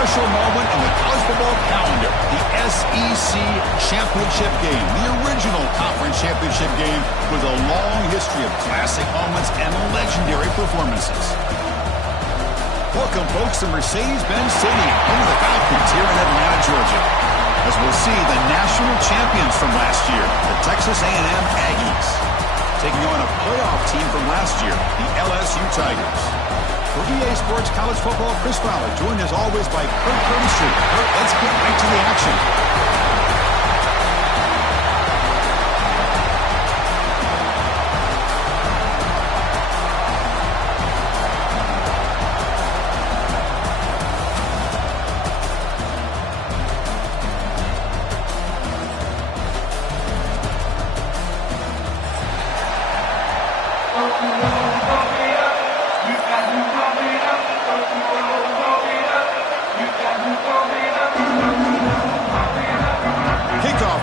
special moment in the college football calendar, the SEC Championship game, the original conference championship game with a long history of classic moments and legendary performances. Welcome, folks, to Mercedes-Benz Stadium, home of the Falcons here in Atlanta, Georgia, as we'll see the national champions from last year, the Texas A&M Aggies, taking on a playoff team from last year, the LSU Tigers. For EA Sports College Football, Chris Fowler, joined as always by Kurt Coventry. Kurt, let's get right to the action.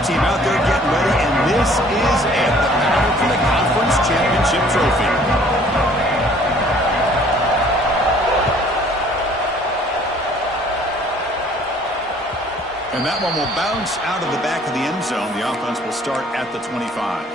Team out there getting ready, and this is it, the battle for the conference championship trophy. And that one will bounce out of the back of the end zone. The offense will start at the 25.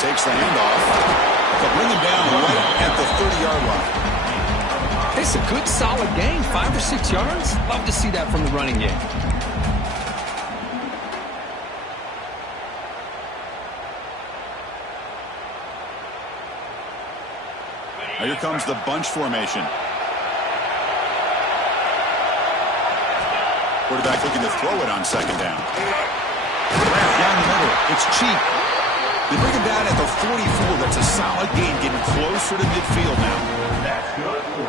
Takes the handoff. They'll bring him down right at the 30-yard line. It's a good, solid gain. 5 or 6 yards. Love to see that from the running game. Now here comes the bunch formation. Quarterback looking to throw it on second down. Down the middle. It's cheap. They bring him down at the 44. That's a solid gain, getting closer to midfield now.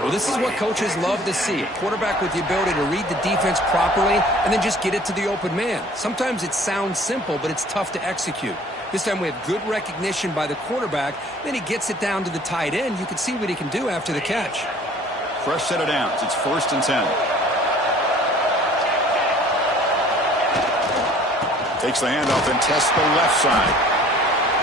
Well, this is what coaches love to see. A quarterback with the ability to read the defense properly and then just get it to the open man. Sometimes it sounds simple, but it's tough to execute. This time we have good recognition by the quarterback. Then he gets it down to the tight end. You can see what he can do after the catch. Fresh set of downs. It's 1st and 10. Takes the handoff and tests the left side.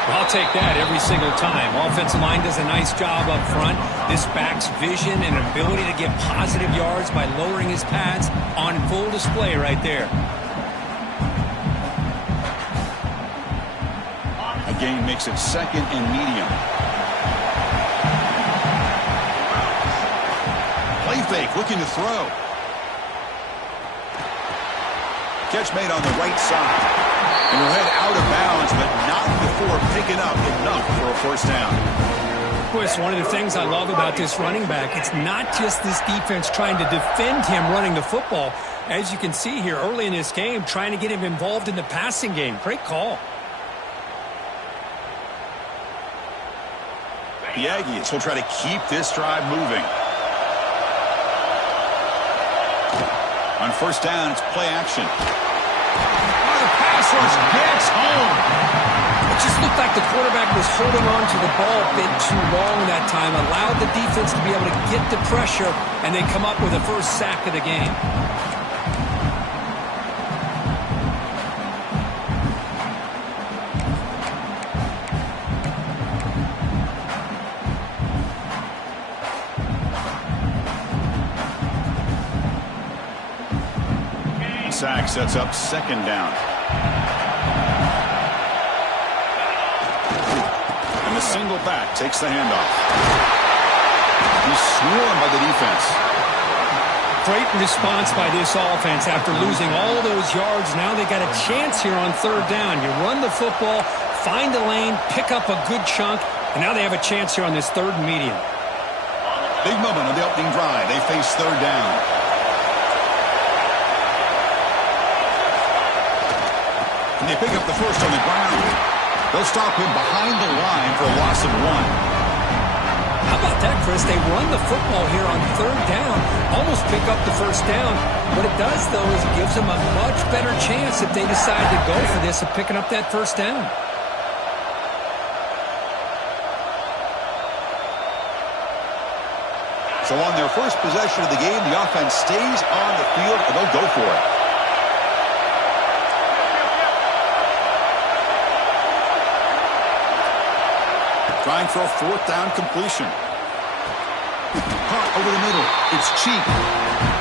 I'll take that every single time. Offensive line does a nice job up front. This back's vision and ability to get positive yards by lowering his pads on full display right there. A gain makes it 2nd and medium. Play fake, looking to throw. Catch made on the right side. And he'll head out of bounds, but not before picking up enough for a 1st down. Chris, one of the things I love about this running back, it's not just this defense trying to defend him running the football. As you can see here early in this game, trying to get him involved in the passing game. Great call. The Aggies will try to keep this drive moving. On 1st down, it's play action. Pass rush gets home. It just looked like the quarterback was holding on to the ball a bit too long that time, allowed the defense to be able to get the pressure, and they come up with the 1st sack of the game. Sack sets up 2nd down. And the single back takes the handoff. He's swarmed by the defense. Great response by this offense after losing all those yards. Now they got a chance here on 3rd down. You run the football, find a lane, pick up a good chunk, and now they have a chance here on this 3rd and medium. Big moment on the opening drive. They face 3rd down. And they pick up the 1st on the ground. They'll stop him behind the line for a loss of 1. How about that, Chris? They run the football here on third down, almost pick up the first down. What it does, though, is it gives them a much better chance if they decide to go for this of picking up that first down. So on their first possession of the game, the offense stays on the field, and they'll go for it. Trying for a fourth down completion. Caught over the middle. It's cheap.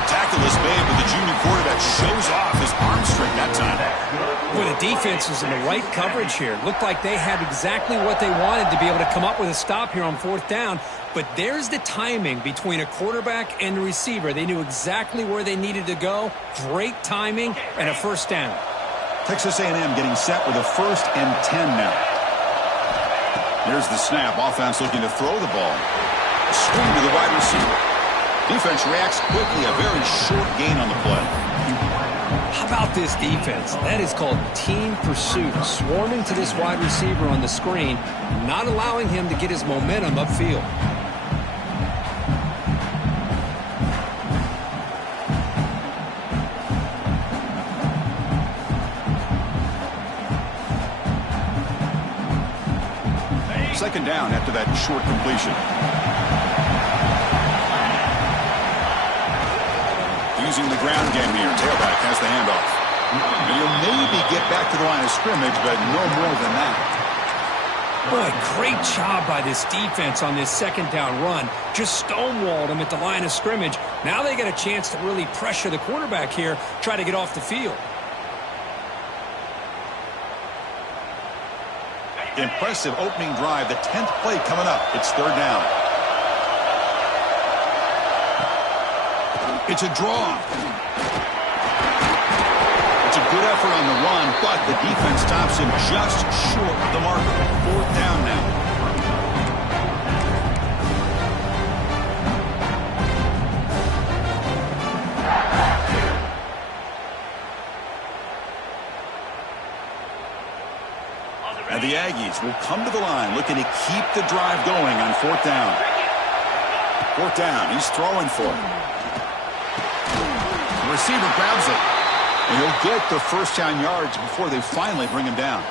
Tackle is made, but the junior quarterback shows off his arm strength that time. Well, the defense was in the right coverage here. Looked like they had exactly what they wanted to be able to come up with a stop here on fourth down. But there's the timing between a quarterback and the receiver. They knew exactly where they needed to go. Great timing and a first down. Texas A&M getting set with a 1st and 10 now. There's the snap. Offense looking to throw the ball. Swing to the wide receiver. Defense reacts quickly. A very short gain on the play. How about this defense? That is called team pursuit. Swarming to this wide receiver on the screen, not allowing him to get his momentum upfield. Second down after that short completion. Using the ground game here. Tailback has the handoff. And he'll maybe get back to the line of scrimmage, but no more than that. Boy, great job by this defense on this second down run. Just stonewalled him at the line of scrimmage. Now they get a chance to really pressure the quarterback here, try to get off the field. Impressive opening drive. The 10th play coming up. It's third down. It's a draw. It's a good effort on the run, but the defense stops him just short of the marker. Fourth down now. And the Aggies will come to the line looking to keep the drive going on fourth down. Fourth down. He's throwing for it. The receiver grabs it. And he'll get the first down yards before they finally bring him down.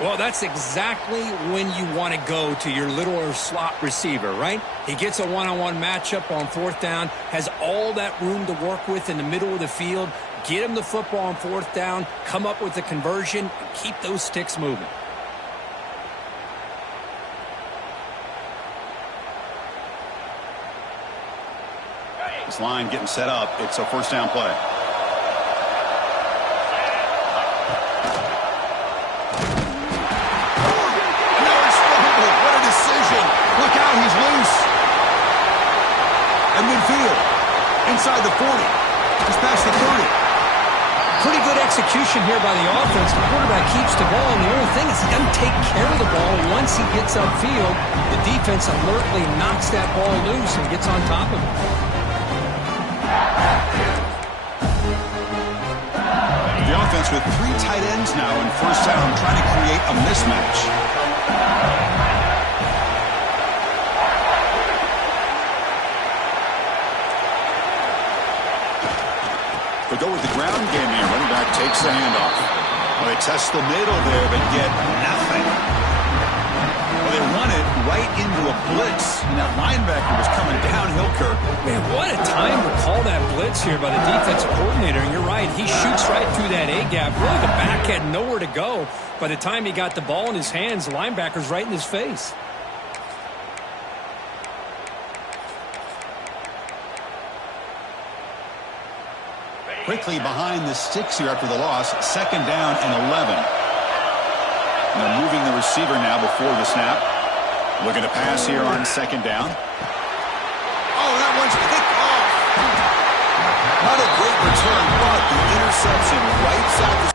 Well, that's exactly when you want to go to your little slot receiver, right? He gets a one-on-one matchup on fourth down, has all that room to work with in the middle of the field. Get him the football on fourth down, come up with the conversion, and keep those sticks moving. This line getting set up. It's a first down play. Look out, he's loose. And midfield. Inside the 40. Just past the 30. Pretty good execution here by the offense. The quarterback keeps the ball, and the only thing is he doesn't take care of the ball once he gets upfield. The defense alertly knocks that ball loose and gets on top of it. The offense with 3 tight ends now in first down, trying to create a mismatch. They go with the ground game here. Running back takes the handoff. Well, they test the middle there, but get nothing. Well, they run it right into a blitz, and that linebacker was coming downhill, Kirk. Man, what a time to call that blitz here by the defensive coordinator. And you're right, he shoots right through that A-gap. Really, the back had nowhere to go. By the time he got the ball in his hands, the linebacker's right in his face. Quickly behind the sticks here after the loss. Second down and 11. And they're moving the receiver now before the snap. Looking to pass here on second down. Oh, that one's picked off. Not a great return, but the interception wipes out the...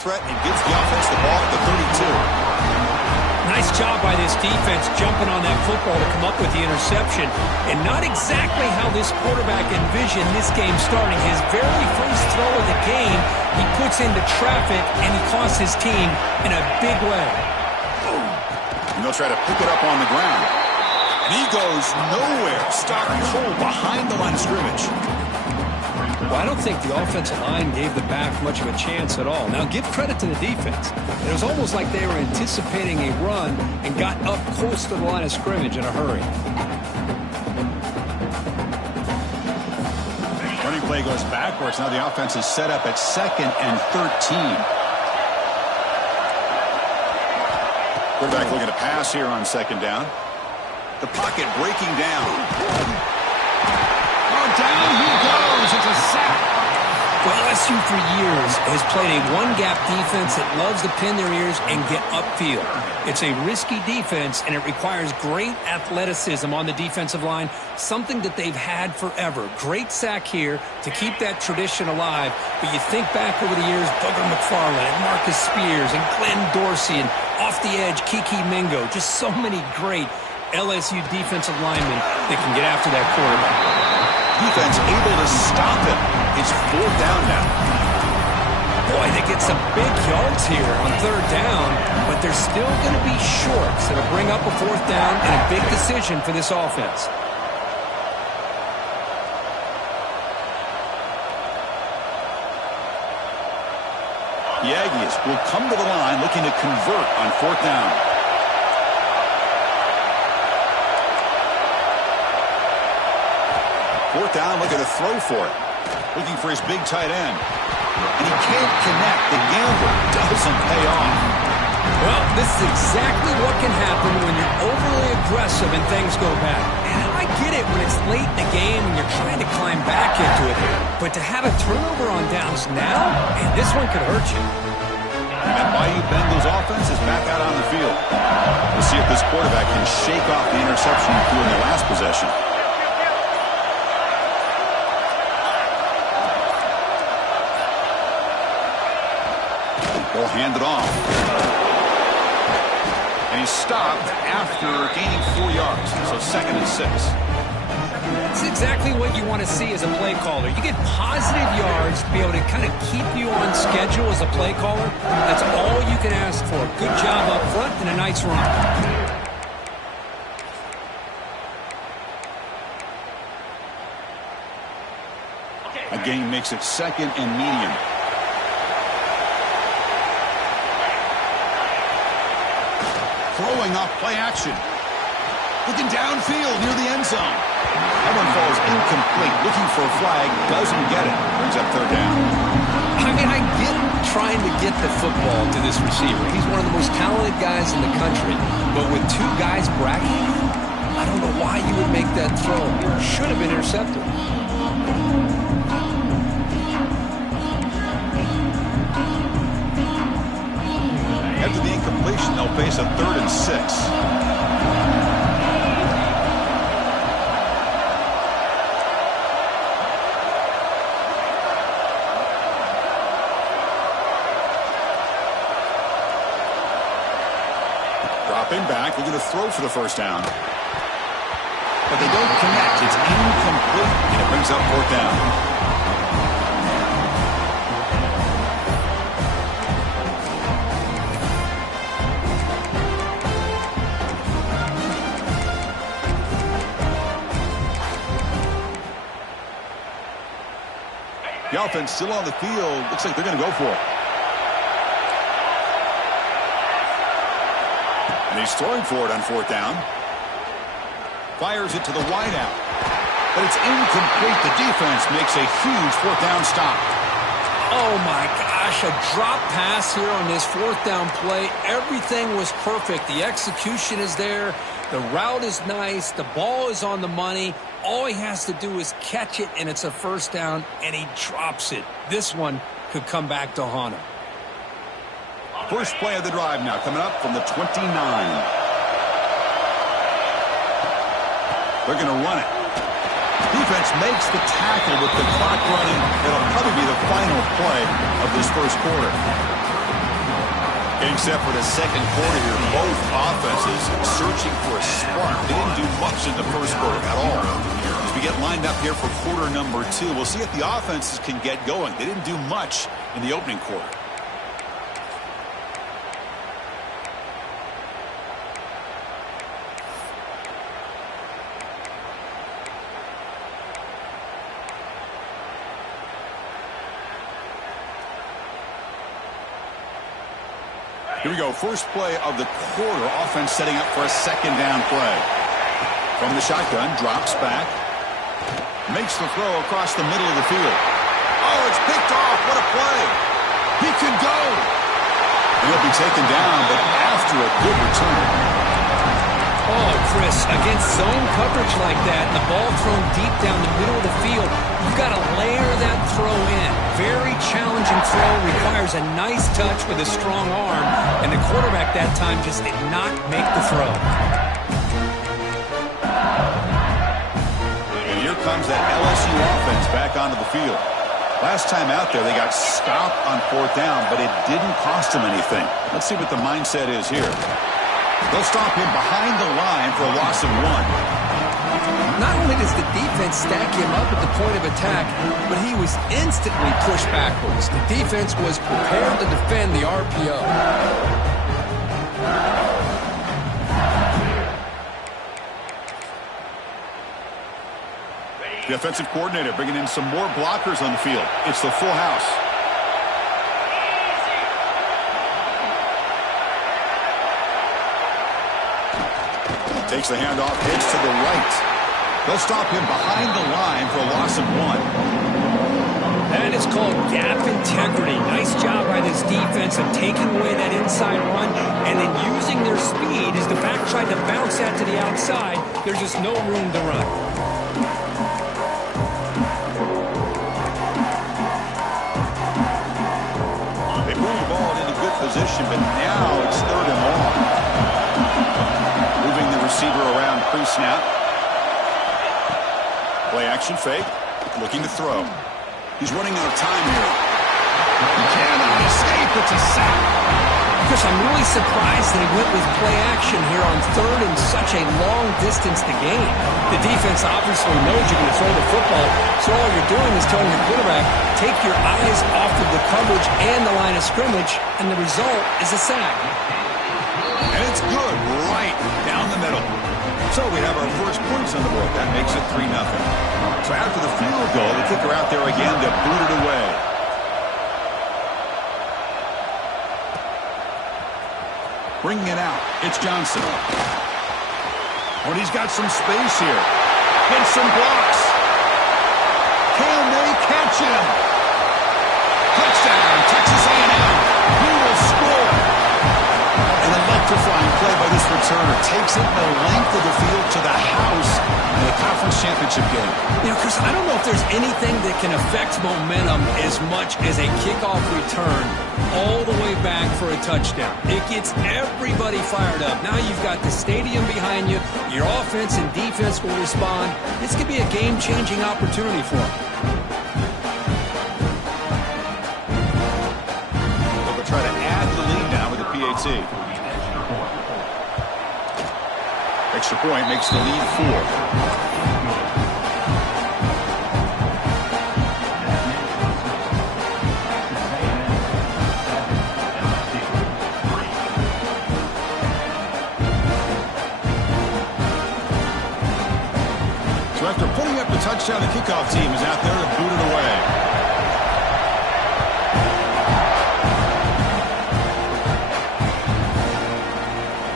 threat and gives the offense the ball at the 32. Nice job by this defense jumping on that football to come up with the interception. And not exactly how this quarterback envisioned this game starting. His very first throw of the game, he puts into traffic, and he costs his team in a big way. And they'll try to pick it up on the ground. And he goes nowhere. Stopped cold behind the line of scrimmage. Well, I don't think the offensive line gave the back much of a chance at all. Now, give credit to the defense. It was almost like they were anticipating a run and got up close to the line of scrimmage in a hurry. Running play goes backwards. Now the offense is set up at 2nd and 13. Quarterback looking to pass here on 2nd down. The pocket breaking down. Down he goes. It's a sack. Well, LSU for years has played a one-gap defense that loves to pin their ears and get upfield. It's a risky defense, and it requires great athleticism on the defensive line, something that they've had forever. Great sack here to keep that tradition alive. But you think back over the years, Booger McFarland and Marcus Spears and Glenn Dorsey and off the edge, Kiki Mingo. Just so many great LSU defensive linemen that can get after that quarterback. Defense able to stop him. It's 4th down now. Boy, they get some big yards here on 3rd down, but they're still going to be short. So to bring up a 4th down and a big decision for this offense. The Aggies will come to the line looking to convert on 4th down. Fourth down, looking to throw for it. Looking for his big tight end. And he can't connect. The gamble doesn't pay off. Well, this is exactly what can happen when you're overly aggressive and things go bad. And I get it when it's late in the game and you're trying to climb back into it. But to have a turnover on downs now, man, this one could hurt you. And Bayou Bengals offense is back out on the field. We'll see if this quarterback can shake off the interception he threw in the last possession. Will hand it off. And he's stopped after gaining 4 yards. So 2nd and 6. It's exactly what you want to see as a play caller. You get positive yards to be able to kind of keep you on schedule as a play caller. That's all you can ask for. Good job up front and a nice run. A gain makes it 2nd and medium. Throwing off play action. Looking downfield near the end zone. That one falls incomplete. Looking for a flag. Doesn't get it. Brings up 3rd down. I mean, I get trying to get the football to this receiver. He's one of the most talented guys in the country. But with 2 guys bracketing him, I don't know why you would make that throw. It should have been intercepted. After the incompletion, they'll face a 3rd and 6. Dropping back, looking to throw for the 1st down. But they don't connect. It's incomplete, and it brings up 4th down. The offense still on the field. Looks like they're going to go for it. And he's throwing for it on 4th down. Fires it to the wideout. But it's incomplete. The defense makes a huge 4th down stop. Oh, my gosh. A drop pass here on this 4th down play. Everything was perfect. The execution is there. The route is nice. The ball is on the money. All he has to do is catch it, and it's a 1st down, and he drops it. This one could come back to haunt him. First play of the drive now coming up from the 29. They're going to run it. Defense makes the tackle with the clock running. It'll probably be the final play of this 1st quarter. Getting set for the second quarter here. Both offenses searching for a spark. They didn't do much in the first quarter at all. As we get lined up here for quarter number 2, we'll see if the offenses can get going. They didn't do much in the opening quarter. Here we go. First play of the quarter. Offense setting up for a second down play. From the shotgun, drops back. Makes the throw across the middle of the field. Oh, it's picked off. What a play. He can go. He'll be taken down, but after a good return. Oh, Chris, against zone coverage like that, the ball thrown deep down the middle of the field, you've got to layer that throw in. Very challenging throw, requires a nice touch with a strong arm, and the quarterback that time just did not make the throw. And here comes that LSU offense back onto the field. Last time out there, they got stopped on fourth down, but it didn't cost them anything. Let's see what the mindset is here. They'll stop him behind the line for a loss of 1. Not only does the defense stack him up at the point of attack, but he was instantly pushed backwards. The defense was prepared to defend the RPO. The offensive coordinator bringing in some more blockers on the field. It's the full house. Takes the handoff, hits to the right. They'll stop him behind the line for a loss of 1. That is called gap integrity. Nice job by this defense of taking away that inside run and then using their speed as the back tried to bounce that to the outside. There's just no room to run. They move the ball into good position, but now it's 3rd and long. Moving the receiver around pre-snap. Play action fake. Looking to throw. He's running out of time here. He cannot escape. It's a sack. Chris, I'm really surprised they went with play action here on 3rd and such a long distance to gain. The defense obviously knows you're going to throw the football, so all you're doing is telling your quarterback, take your eyes off of the coverage and the line of scrimmage, and the result is a sack. And it's good right down the middle. So we have our first points on the board. That makes it 3-0. So after the field goal, the kicker out there again to boot it away. Bringing it out, it's Johnson. Oh, he's got some space here. And some blocks. Can they catch him? Touchdown, Texas A&M. He will score. An electrifying play by this returner. Takes it the length of the field to the house in a conference championship game. You know, Chris, I don't know if there's anything that can affect momentum as much as a kickoff return all the way back for a touchdown. It gets everybody fired up. Now you've got the stadium behind you. Your offense and defense will respond. This could be a game-changing opportunity for them. They'll try to add the lead now with the PAT. Extra point makes the lead 4. So after putting up the touchdown, the kickoff team is out there to boot it away.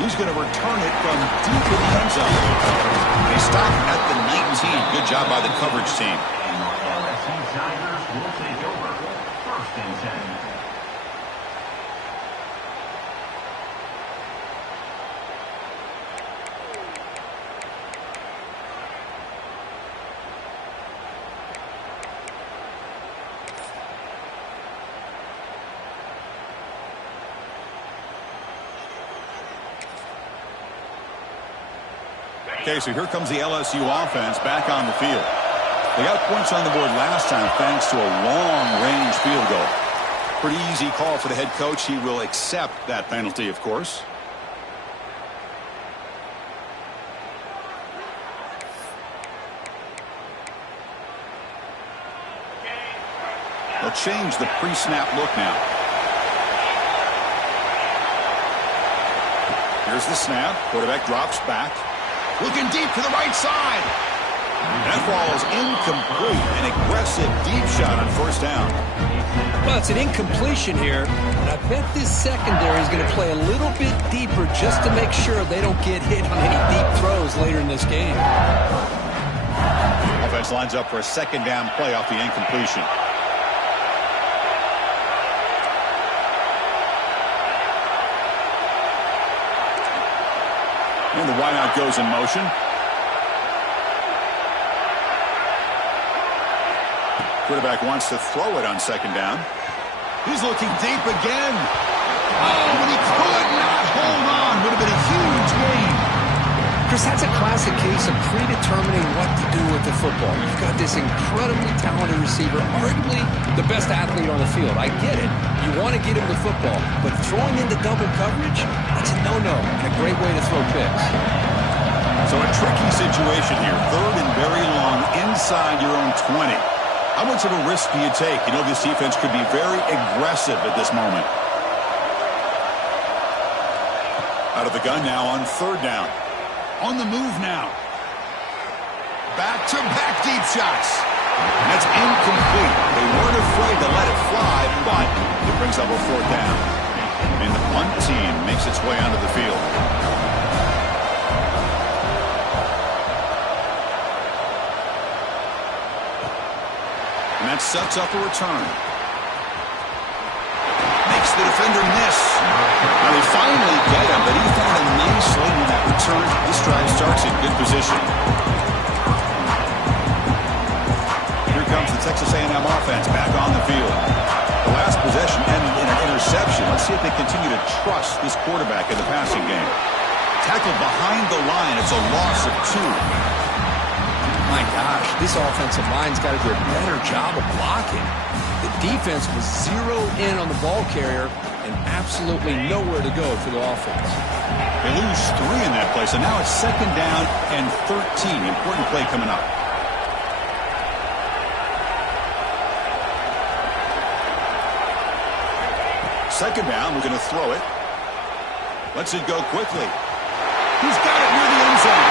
He's going to return it from deep in the end zone. They stop at the 19. Good job by the coverage team. LSU Tigers will take over 1st and 10. Okay, so here comes the LSU offense back on the field. They got points on the board last time thanks to a long-range field goal. Pretty easy call for the head coach. He will accept that penalty, of course. They'll change the pre-snap look now. Here's the snap. Quarterback drops back. Looking deep to the right side. That ball is incomplete. An aggressive deep shot on first down. Well, it's an incompletion here, and I bet this secondary is going to play a little bit deeper just to make sure they don't get hit on any deep throws later in this game. Offense lines up for a second down play off the incompletion. And the wideout goes in motion. Quarterback wants to throw it on second down. He's looking deep again. Oh, but he could not hold on. Would have been a huge gain. Chris, that's a classic case of predetermining what to do with the football. You've got this incredibly talented receiver, arguably the best athlete on the field. I get it. You want to get him the football, but throwing into double coverage, that's a no-no and a great way to throw picks. So a tricky situation here. Third and very long inside your own 20. How much of a risk do you take? You know this defense could be very aggressive at this moment. Out of the gun now on third down. On the move now. Back-to-back deep shots. And that's incomplete. They weren't afraid to let it fly, but it brings up a fourth down. And the punt team makes its way onto the field. And that sets up a return. Makes the defender miss. Now they finally get him, but he found a nice lane in that return. This drive starts in good position. Here comes the Texas A&M offense back on the field. The last possession ended in an interception. Let's see if they continue to trust this quarterback in the passing game. Tackled behind the line. It's a loss of 2. My gosh, this offensive line's got to do a better job of blocking. The defense was zeroed in on the ball carrier and absolutely nowhere to go for the offense. They lose 3 in that play, so now it's second down and 13. Important play coming up. Second down, we're going to throw it. Lets it go quickly. He's got it near the end zone.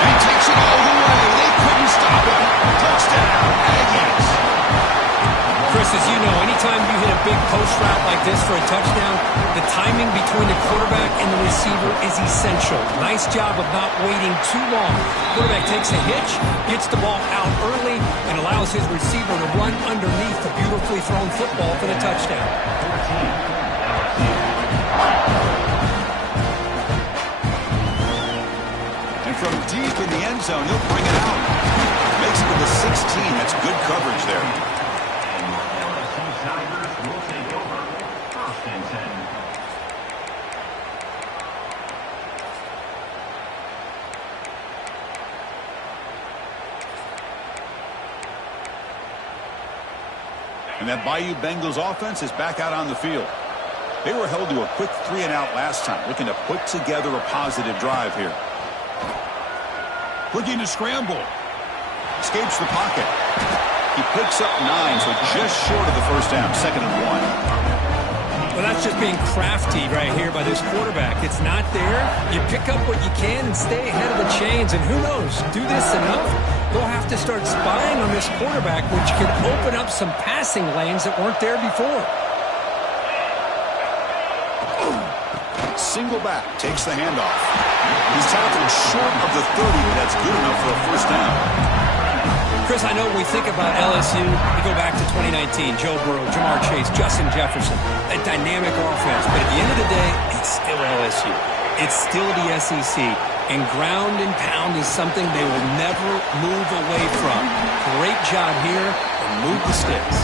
And he takes it all the way. They couldn't stop him. Touchdown, Aggies. Chris, as you know, anytime you hit a big post route like this for a touchdown, the timing between the quarterback and the receiver is essential. Nice job of not waiting too long. Quarterback takes a hitch, gets the ball out early, and allows his receiver to run underneath the beautifully thrown football for the touchdown. And from deep in the end zone, he'll bring it out. Makes it to the 16. That's good coverage there. Will take over. First and 10. And that Bayou Bengals offense is back out on the field. They were held to a quick 3-and-out last time, looking to put together a positive drive here. Looking to scramble. Escapes the pocket. He picks up 9, so just short of the first down, 2nd and 1. Well, that's just being crafty right here by this quarterback. It's not there. You pick up what you can and stay ahead of the chains. And who knows, do this enough, they'll have to start spying on this quarterback, which could open up some passing lanes that weren't there before. Single back, takes the handoff. He's tackled short of the 30, but that's good enough for a first down. Chris, I know when we think about LSU, we go back to 2019, Joe Burrow, Jamar Chase, Justin Jefferson, a dynamic offense. But at the end of the day, it's still LSU. It's still the SEC. And ground and pound is something they will never move away from. Great job here, and move the sticks.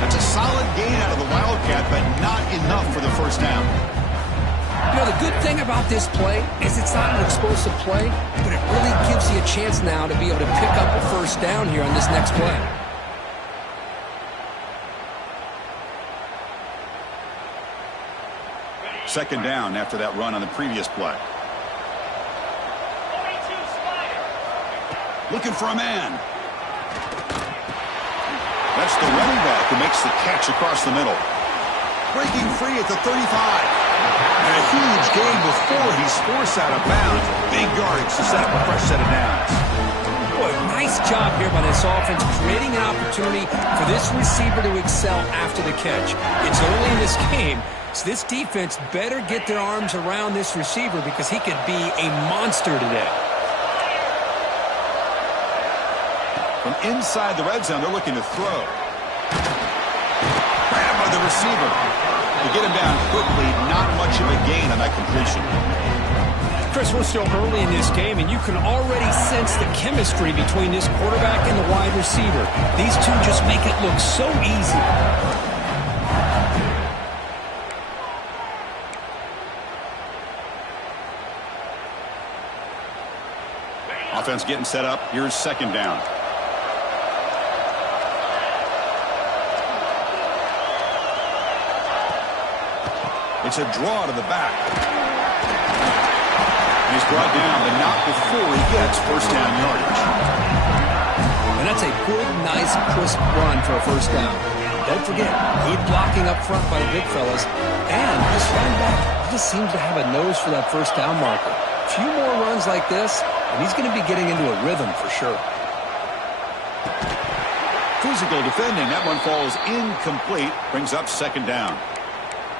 That's a solid gain out of the Wildcat, but not enough for the first down. You know, the good thing about this play is it's not an explosive play, but it really gives you a chance now to be able to pick up a first down here on this next play. Second down after that run on the previous play. Looking for a man. That's the running back who makes the catch across the middle. Breaking free at the 35. And a huge gain before he's forced out of bounds. Big yardage to set up a fresh set of downs. Boy, nice job here by this offense, creating an opportunity for this receiver to excel after the catch. It's early in this game, so this defense better get their arms around this receiver because he could be a monster today. From inside the red zone, they're looking to throw. Grab by the receiver. To get him down quickly, not much of a gain on that completion. Chris, we're still early in this game, and you can already sense the chemistry between this quarterback and the wide receiver. These two just make it look so easy. Offense getting set up. Here's second down. It's a draw to the back. And he's brought down, but not before he gets first down yardage. And that's a good, nice, crisp run for a first down. Don't forget, good blocking up front by the big fellas. And this running back just seems to have a nose for that first down marker. A few more runs like this, and he's going to be getting into a rhythm for sure. Physical defending. That one falls incomplete. Brings up second down.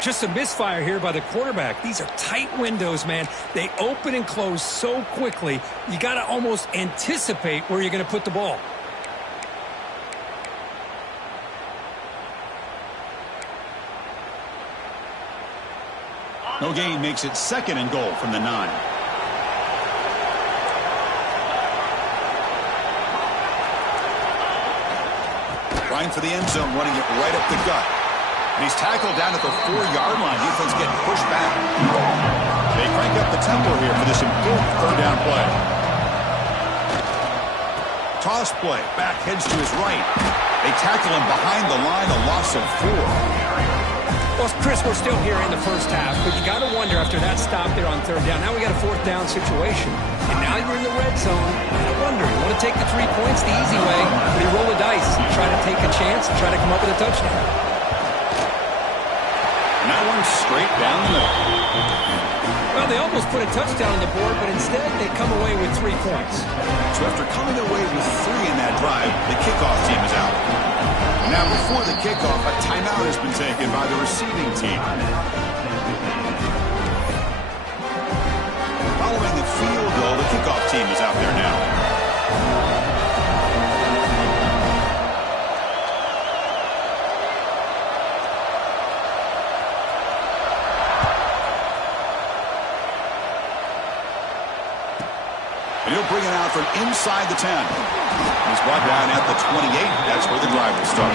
Just a misfire here by the quarterback. These are tight windows, man. They open and close so quickly, you got to almost anticipate where you're going to put the ball. No gain makes it second and goal from the 9. Trying for the end zone, running it right up the gut. And he's tackled down at the 4-yard line. Defense getting pushed back. They crank up the tempo here for this important third down play. Toss play. Back heads to his right. They tackle him behind the line. A loss of 4. Well, Chris, we're still here in the first half, but you got to wonder after that stop there on third down. Now we got a fourth down situation. And now you're in the red zone. You got to wonder, you want to take the 3 points the easy way, or you roll the dice and try to take a chance and try to come up with a touchdown. And that one's straight down the middle. Well, they almost put a touchdown on the board, but instead they come away with 3 points. So after coming away with 3 in that drive, the kickoff team is out. Now before the kickoff, a timeout has been taken by the receiving team. Following the field goal, the kickoff team is out there now. And he'll bring it out from inside the 10. He's brought down at the 28. That's where the drive will start.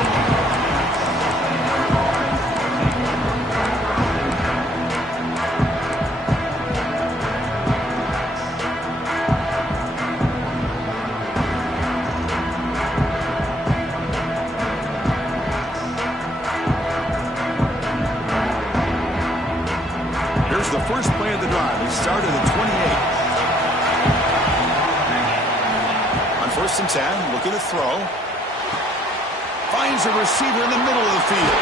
Here's the first play of the drive. He started at 28. First and 10, looking to throw. Finds a receiver in the middle of the field.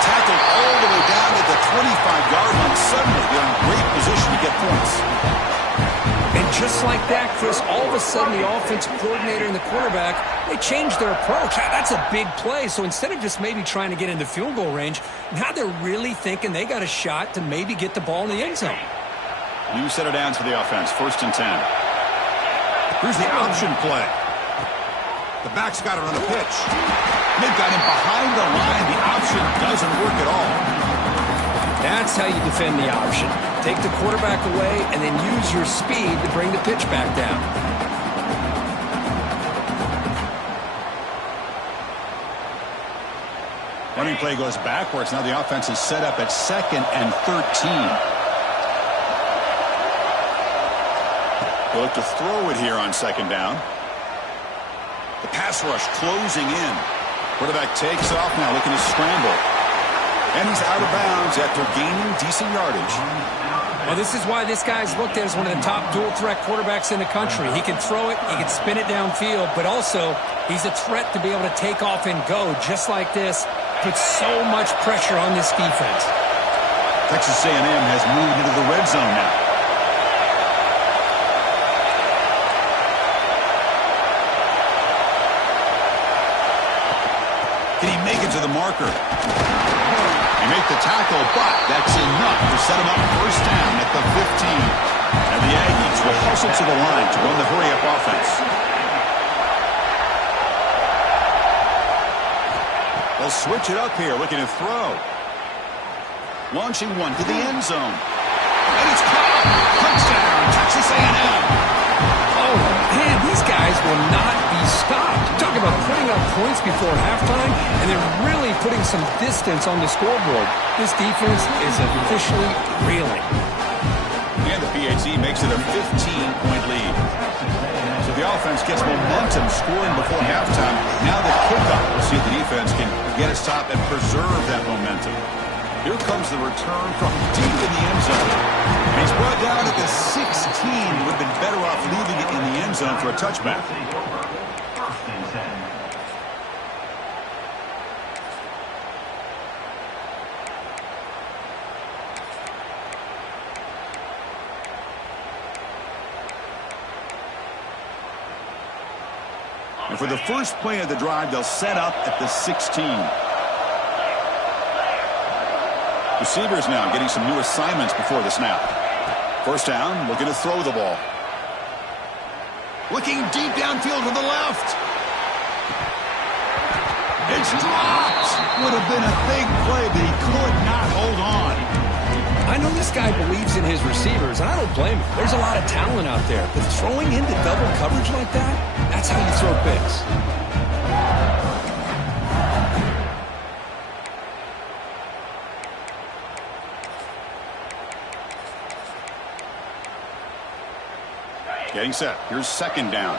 Tackled all the way down at the 25-yard line. Suddenly, they're in great position to get points. And just like that, Chris, all of a sudden the offensive coordinator and the quarterback, they changed their approach. That's a big play. So instead of just maybe trying to get into field goal range, now they're really thinking they got a shot to maybe get the ball in the end zone. New set of downs for the offense. First and 10. Here's the option play. The back's got it on the pitch. They've got him behind the line. The option doesn't work at all. That's how you defend the option. Take the quarterback away and then use your speed to bring the pitch back down. Running play goes backwards. Now the offense is set up at 2nd and 13. They'll look to throw it here on second down. The pass rush closing in. Quarterback takes off now, looking to scramble. And he's out of bounds after gaining decent yardage. Well, this is why this guy's looked at as one of the top dual-threat quarterbacks in the country. He can throw it, he can spin it downfield, but also he's a threat to be able to take off and go just like this. Puts so much pressure on this defense. Texas A&M has moved into the red zone now. Can he make it to the marker? He made the tackle, but that's enough to set him up first down at the 15. And the Aggies will hustle to the line to run the hurry-up offense. They'll switch it up here, looking to throw. Launching one to the end zone. And it's caught! Touchdown, Texas A&M! Oh, man, these guys will not be stopped. Talk about putting up points before halftime, and they're really putting some distance on the scoreboard. This defense is officially reeling. And the PAT makes it a 15-point lead. So the offense gets momentum scoring before halftime. Now the kickoff. We'll see if the defense can get a stop and preserve that momentum. Here comes the return from deep in the end zone. And he's brought down at the 16. Would have been better off leaving it in the end zone for a touchback. First and 10. And for the first play of the drive, they'll set up at the 16. Receivers now getting some new assignments before the snap. First down, looking to throw the ball. Looking deep downfield to the left. It's dropped. Would have been a big play, but he could not hold on. I know this guy believes in his receivers, and I don't blame him. There's a lot of talent out there, but throwing into double coverage like that, that's how you throw picks. Getting set. Here's second down.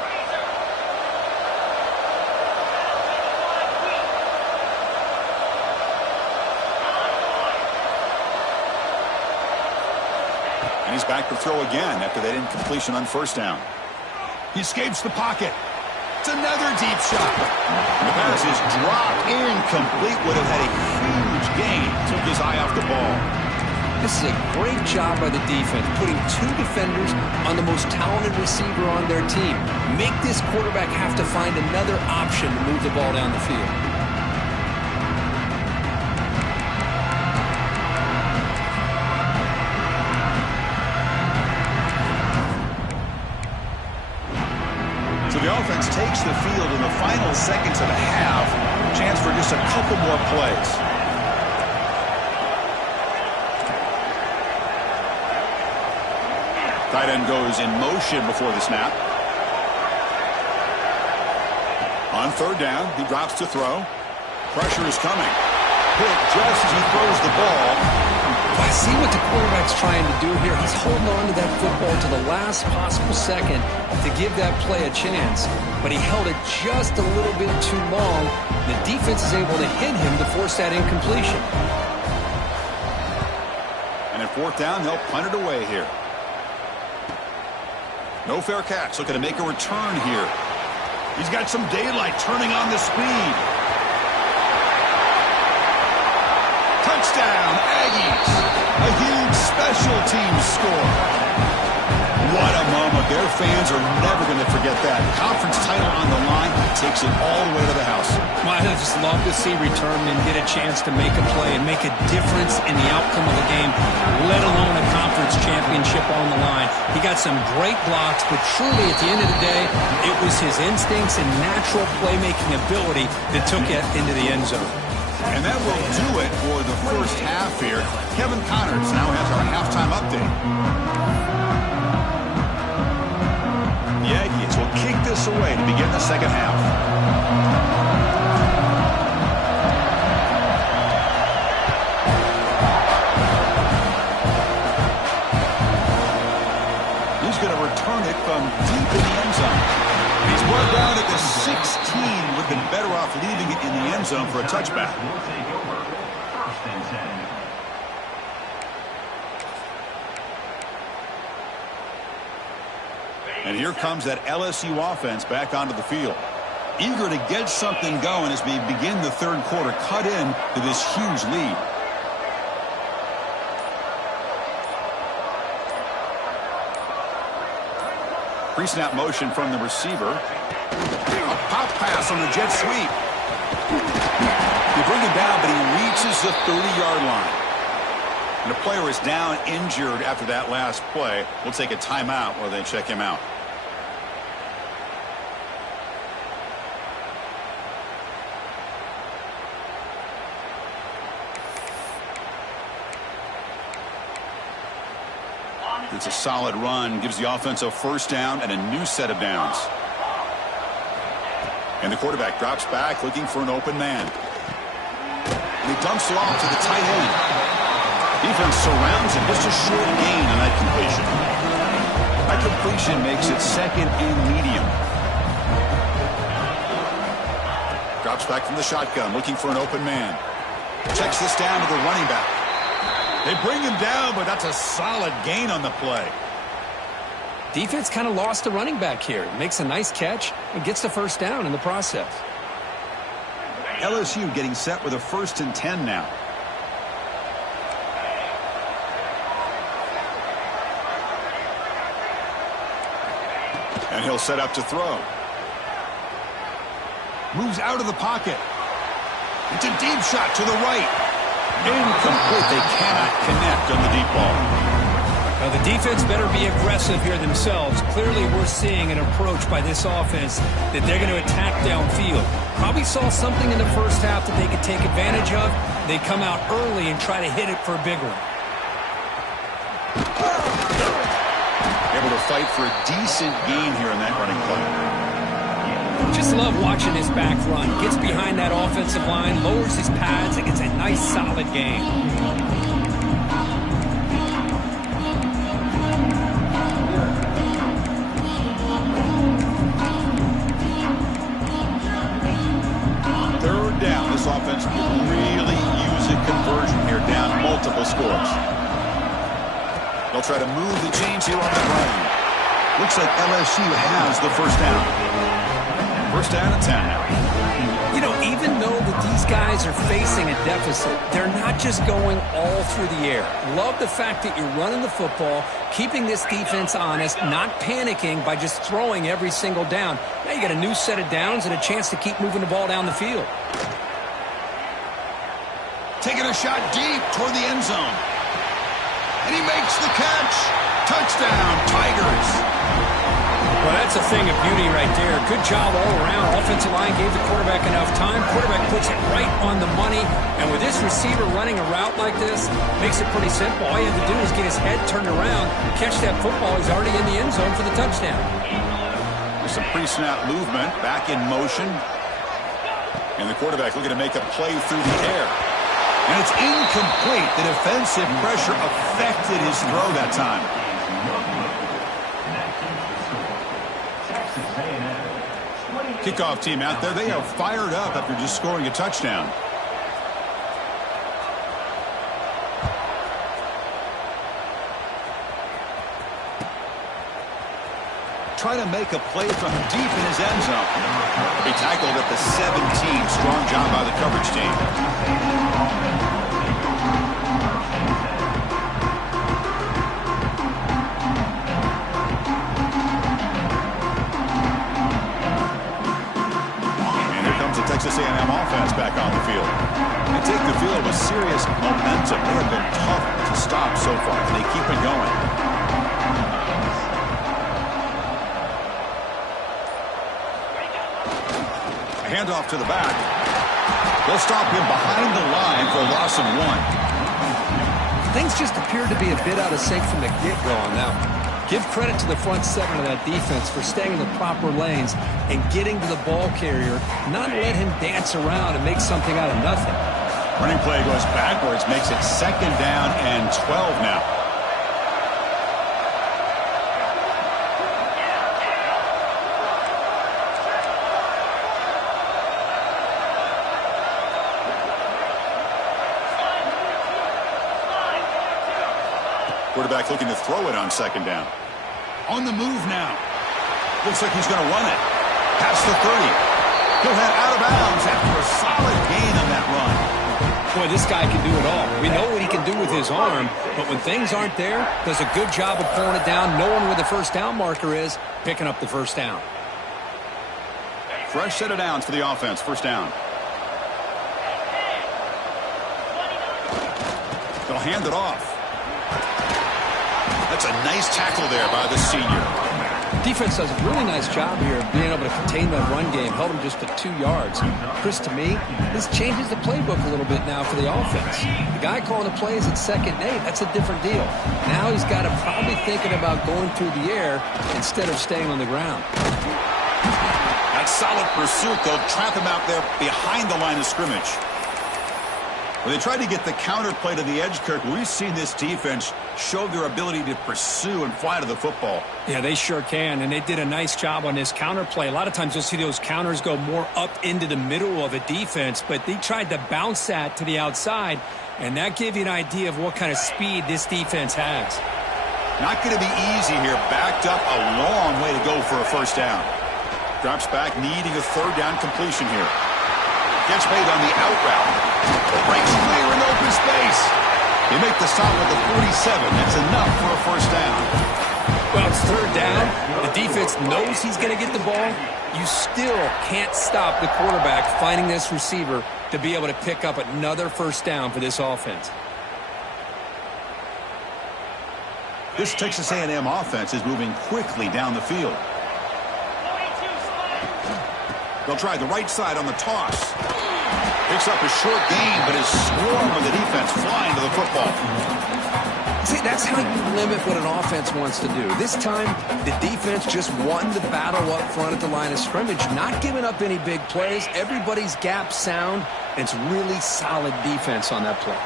And he's back to throw again after that incompletion on first down. He escapes the pocket. It's another deep shot. And the pass is dropped. Incomplete. Would have had a huge gain. Took his eye off the ball. This is a great job by the defense, putting two defenders on the most talented receiver on their team. Make this quarterback have to find another option to move the ball down the field. So the offense takes the field in the final seconds of the half. Chance for just a couple more plays. Tight end goes in motion before the snap. On third down, he drops to throw. Pressure is coming. Hit just as he throws the ball. I see what the quarterback's trying to do here. He's holding on to that football to the last possible second to give that play a chance. But he held it just a little bit too long. The defense is able to hit him to force that incompletion. And at fourth down, they'll punt it away here. No fair catch. Looking to make a return here. He's got some daylight turning on the speed. Touchdown, Aggies. A huge special teams score. What a moment. Their fans are never going to forget that. Conference title on the line. Takes it all the way to the house. Well, I just love to see Returnman get a chance to make a play and make a difference in the outcome of the game, let alone a conference championship on the line. He got some great blocks, but truly at the end of the day, it was his instincts and natural playmaking ability that took it into the end zone. And that will do it for the first half here. Kevin Connors now has our halftime update. The Aggies will kick this away to begin the second half. He's going to return it from deep in the end zone. He's brought down at the 16. Would have been better off leaving it in the end zone for a touchback. and 10. And here comes that LSU offense back onto the field. Eager to get something going as we begin the third quarter, cut in to this huge lead. Pre-snap motion from the receiver. A pop pass on the jet sweep. They bring him down, but he reaches the 30-yard line. And the player is down injured after that last play. We'll take a timeout while they check him out. It's a solid run, gives the offense a first down and a new set of downs. And the quarterback drops back looking for an open man. And he dumps it off to the tight end. Defense surrounds him. Just a short gain on that completion. That completion makes it second and medium. Drops back from the shotgun looking for an open man. Checks this down to the running back. They bring him down, but that's a solid gain on the play. Defense kind of lost the running back here. Makes a nice catch and gets the first down in the process. LSU getting set with a 1st and 10 now. And he'll set up to throw. Moves out of the pocket. It's a deep shot to the right. Incomplete. They cannot connect on the deep ball. Now the defense better be aggressive here themselves. Clearly we're seeing an approach by this offense that they're going to attack downfield. Probably saw something in the first half that they could take advantage of. They come out early and try to hit it for a big one. Able to fight for a decent gain here in that running play. Just love watching this back run. Gets behind that offensive line, lowers his pads, and gets a nice solid gain. Third down. This offense could really use a conversion here, down multiple scores. They'll try to move the chains here on the ground. Looks like LSU has the first down. First down and 10 now. You know, even though that these guys are facing a deficit, they're not just going all through the air. Love the fact that you're running the football, keeping this defense honest, not panicking by just throwing every single down. Now you got a new set of downs and a chance to keep moving the ball down the field. Taking a shot deep toward the end zone. And he makes the catch. Touchdown, Tigers. Well, that's a thing of beauty right there. Good job all around. Offensive line gave the quarterback enough time. Quarterback puts it right on the money. And with this receiver running a route like this, makes it pretty simple. All you have to do is get his head turned around, catch that football. He's already in the end zone for the touchdown. There's some pre-snap movement, back in motion. And the quarterback looking to make a play through the air. And it's incomplete. The defensive pressure affected his throw that time. Kickoff team out there. They are fired up after just scoring a touchdown. Trying to make a play from deep in his end zone. He tackled at the 17. Strong job by the coverage team. Texas A&M offense back on the field. They take the field with serious momentum. They have been tough to stop so far, and they keep it going. A handoff to the back. They'll stop him behind the line for a loss of 1. Things just appeared to be a bit out of sync from the get-go on that one. Give credit to the front seven of that defense for staying in the proper lanes and getting to the ball carrier, not let him dance around and make something out of nothing. Running play goes backwards, makes it 2nd down and 12 now. Quarterback looking to throw it on second down. On the move now. Looks like he's going to run it. Past the 30. He'll head out of bounds after a solid gain on that run. Boy, this guy can do it all. We know what he can do with his arm, but when things aren't there, does a good job of pulling it down, knowing where the first down marker is, picking up the first down. Fresh set of downs for the offense. First down. They'll hand it off. That's a nice tackle there by the senior. Defense does a really nice job here of being able to contain that run game. Held him just to 2 yards. Chris, to me, this changes the playbook a little bit now for the offense. The guy calling the plays at 2nd and 8, that's a different deal. Now he's got to probably thinking about going through the air instead of staying on the ground. That solid pursuit. They'll trap him out there behind the line of scrimmage. When they tried to get the counter play to the edge, Kirk, we've seen this defense show their ability to pursue and fly to the football. Yeah, they sure can, and they did a nice job on this counter play. A lot of times you'll see those counters go more up into the middle of a defense, but they tried to bounce that to the outside, and that gave you an idea of what kind of speed this defense has. Not going to be easy here. Backed up a long way to go for a first down. Drops back, needing a 3rd down completion here. Gets made on the out route. Breaks clear in open space. They make the stop at the 47. That's enough for a first down. Well, it's 3rd down. The defense knows he's going to get the ball. You still can't stop the quarterback finding this receiver to be able to pick up another first down for this offense. This Texas A&M offense is moving quickly down the field. They'll try the right side on the toss. Picks up a short gain, but is swarmed with the defense flying to the football. See, that's how you limit what an offense wants to do. This time, the defense just won the battle up front at the line of scrimmage, not giving up any big plays. Everybody's gap sound, and it's really solid defense on that play.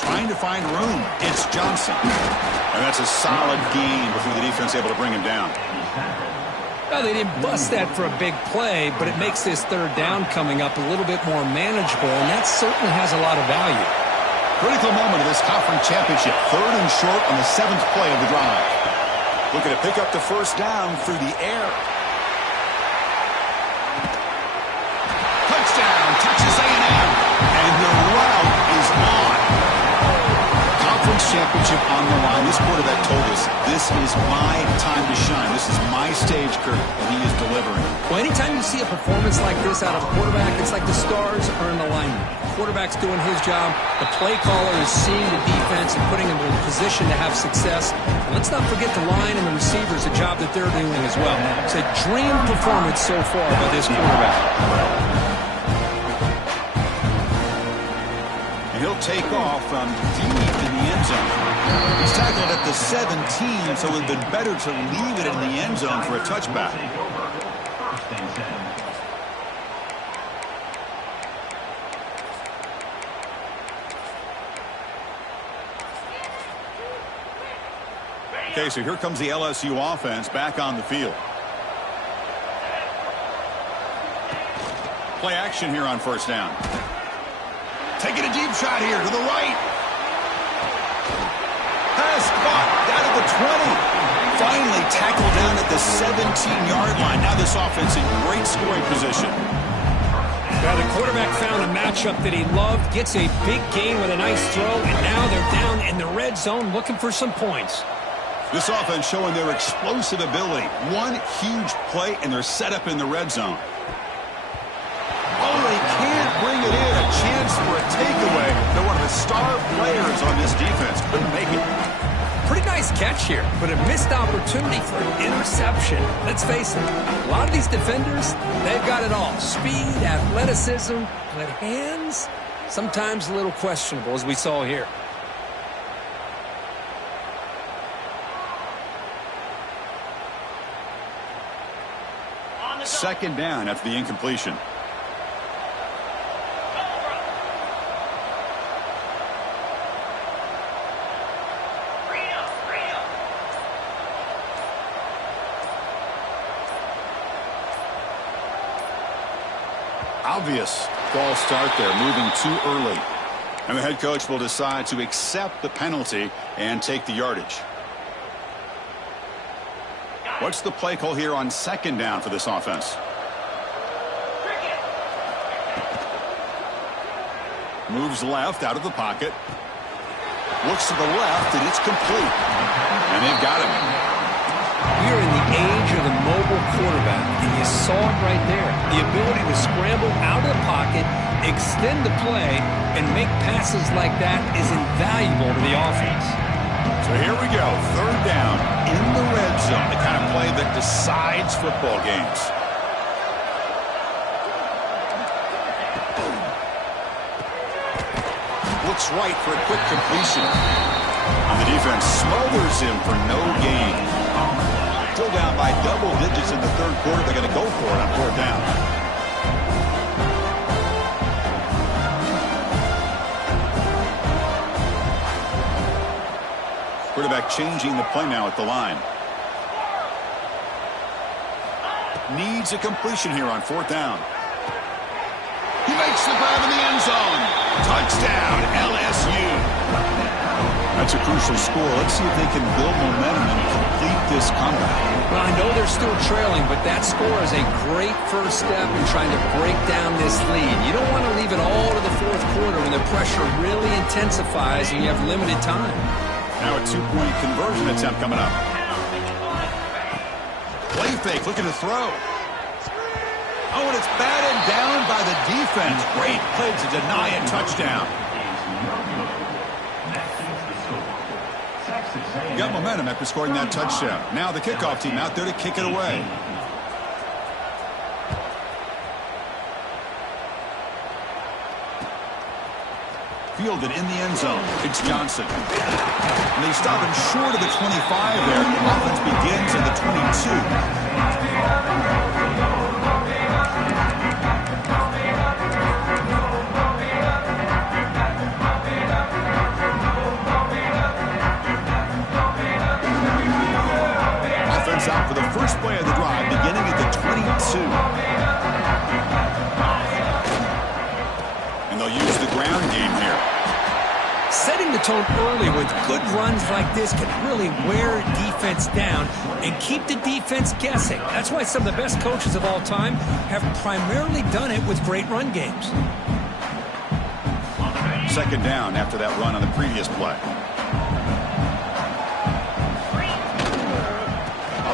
Trying to find room. It's Johnson. And that's a solid gain before the defense able to bring him down. Well, they didn't bust that for a big play, but it makes this 3rd down coming up a little bit more manageable, and that certainly has a lot of value. Critical moment of this conference championship. 3rd and short on the 7th play of the drive. Looking to pick up the first down through the air. Touchdown, Texas A&M. And the route is on. Conference championship on the line. This quarterback told us, this is my time to shine. This is my stage, Kirk, and he is delivering. Well, anytime you see a performance like this out of a quarterback, it's like the stars are in alignment. The quarterback's doing his job. The play caller is seeing the defense and putting them in a position to have success. And let's not forget the line and the receivers, the job that they're doing as well. It's a dream performance so far by this quarterback. And he'll take off from deep in the end zone. He's tackled at the 17, so it would have been better to leave it in the end zone for a touchback. Okay, so here comes the LSU offense back on the field. Play action here on first down. Taking a deep shot here to the right. Pass caught down at the 20. Finally tackled down at the 17-yard line. Now this offense in great scoring position. Well, the quarterback found a matchup that he loved, gets a big gain with a nice throw, and now they're down in the red zone looking for some points. This offense showing their explosive ability. One huge play, and they're set up in the red zone. Oh, they can't bring it in. A chance for a takeaway. They're one of the star players on this defense. Couldn't make it. Pretty nice catch here, but a missed opportunity for an interception. Let's face it, a lot of these defenders, they've got it all. Speed, athleticism, but hands, sometimes a little questionable, as we saw here. Second down after the incompletion. Obvious false start there, moving too early. And the head coach will decide to accept the penalty and take the yardage. What's the play call here on second down for this offense? Moves left out of the pocket. Looks to the left, and it's complete. And they've got him. We're in the age of the mobile quarterback, and you saw it right there. The ability to scramble out of the pocket, extend the play, and make passes like that is invaluable to the offense. So here we go, third down in the red zone, the kind of play that decides football games. Looks right for a quick completion. And the defense smothers him for no gain. Still down by double digits in the third quarter. They're going to go for it on fourth down. Quarterback changing the play now at the line. Needs a completion here on fourth down. He makes the grab in the end zone. Touchdown, LSU. That's a crucial score. Let's see if they can build momentum and complete this comeback. Well, I know they're still trailing, but that score is a great first step in trying to break down this lead. You don't want to leave it all to the fourth quarter when the pressure really intensifies and you have limited time. Now a two-point conversion attempt coming up. Play fake, looking to throw. Oh, and it's batted down by the defense. Great play to deny a touchdown. Got momentum after scoring that touchdown. Now the kickoff team out there to kick it away. Fielded in the end zone. It's Johnson. And they stop him short of the 25 there. Offense begins at the 22. Out for the first play of the drive, beginning at the 22. And they'll use the ground game here. Setting the tone early with good runs like this can really wear defense down and keep the defense guessing. That's why some of the best coaches of all time have primarily done it with great run games. Second down after that run on the previous play.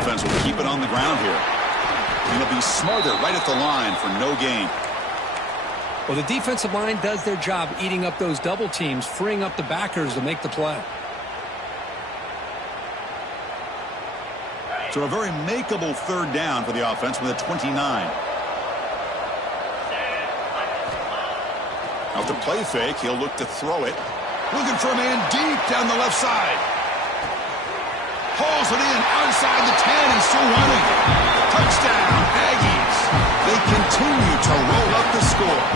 Offense will keep it on the ground here. And they'll be smarter right at the line for no gain. Well, the defensive line does their job eating up those double teams, freeing up the backers to make the play. So a very makeable third down for the offense with a 29. Out the play fake, he'll look to throw it. Looking for a man deep down the left side. Hauls it in outside the 10 and still running. Touchdown, Aggies. They continue to roll up the score.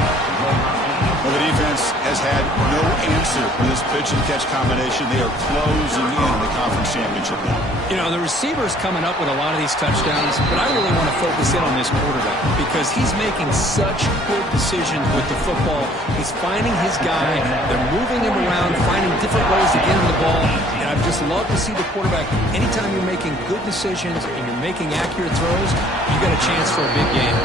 Well, the defense has had no answer for this pitch-and-catch combination. They are closing in on the conference championship now. You know, the receiver's coming up with a lot of these touchdowns, but I really want to focus in on this quarterback because he's making such good decisions with the football. He's finding his guy. They're moving him around, finding different ways to get him the ball. And I'd just love to see the quarterback, anytime you're making good decisions and you're making accurate throws, you got a chance for a big game.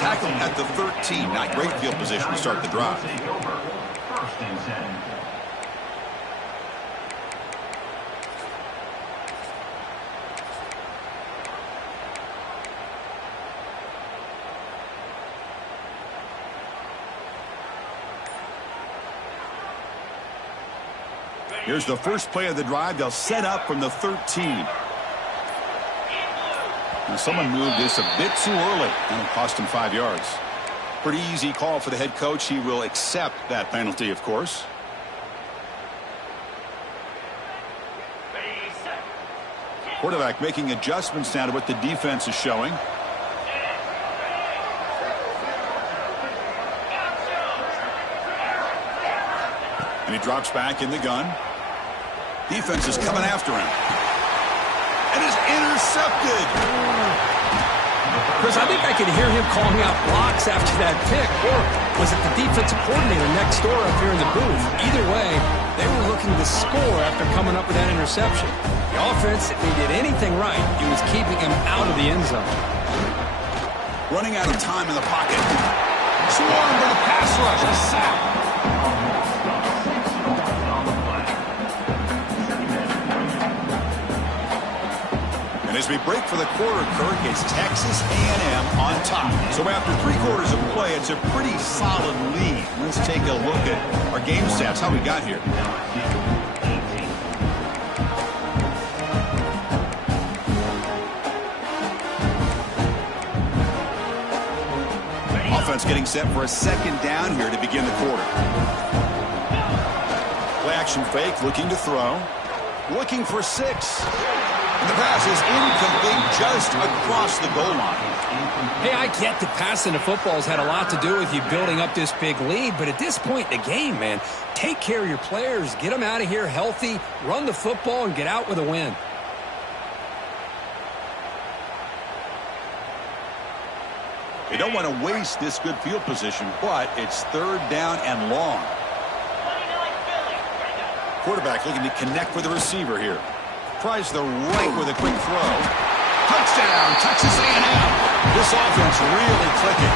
Tackle at the 13. Not great field position to start the drive. First and 10. Here's the first play of the drive. They'll set up from the 13. Now, someone moved this a bit too early, and it cost him 5 yards. Pretty easy call for the head coach. He will accept that penalty, of course. Quarterback making adjustments now to what the defense is showing. And he drops back in the gun. Defense is coming after him. And is intercepted. Chris, I think I could hear him calling out blocks after that pick, or was it the defensive coordinator next door up here in the booth? Either way, they were looking to score after coming up with that interception. The offense, if they did anything right, it was keeping him out of the end zone. Running out of time in the pocket. Swarm for the pass rush. A sack. And as we break for the quarter, Kirk, it's Texas A&M on top. So after 3 quarters of play, it's a pretty solid lead. Let's take a look at our game stats, how we got here. Offense getting set for a second down here to begin the quarter. Play action fake, looking to throw. Looking for 6. And the pass is incomplete just across the goal line. Hey, I get that passing the football has had a lot to do with you building up this big lead, but at this point in the game, man, take care of your players, get them out of here healthy, run the football, and get out with a win. They don't want to waste this good field position, but it's 3rd down and long. Quarterback looking to connect with the receiver here. Tries the right with a quick throw. Touchdown, Texas A&M. This offense really clicking.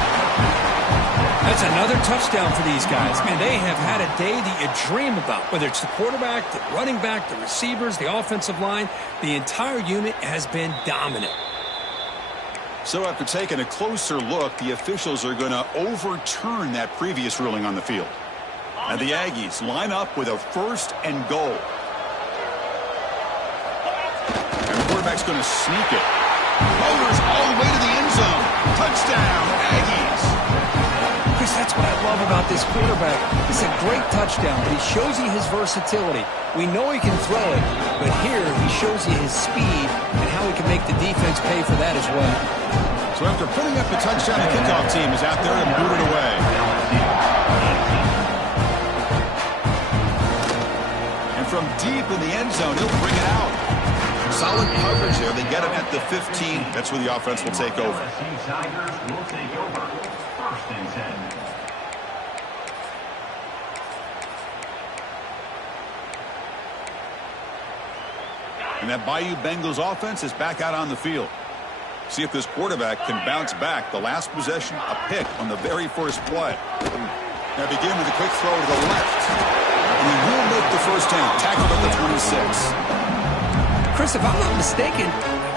That's another touchdown for these guys. Man, they have had a day that you dream about, whether it's the quarterback, the running back, the receivers, the offensive line. The entire unit has been dominant. So after taking a closer look, the officials are going to overturn that previous ruling on the field. And the Aggies line up with a 1st and goal. And the quarterback's going to sneak it. Motors all the way to the end zone. Touchdown, Aggies. Chris, that's what I love about this quarterback. It's a great touchdown, but he shows you his versatility. We know he can throw it, but here he shows you his speed and how he can make the defense pay for that as well. So after putting up the touchdown, the kickoff team is out there to boot it away. And from deep in the end zone, he'll bring it out. Solid coverage there. They get him at the 15. That's where the offense will take over. Tigers will take over. 1st and 10. And that Bayou Bengals offense is back out on the field. See if this quarterback can bounce back. The last possession, a pick on the very first play. Now begin with a quick throw to the left. And he will make the first down. Tackled at the 26. Chris, if I'm not mistaken,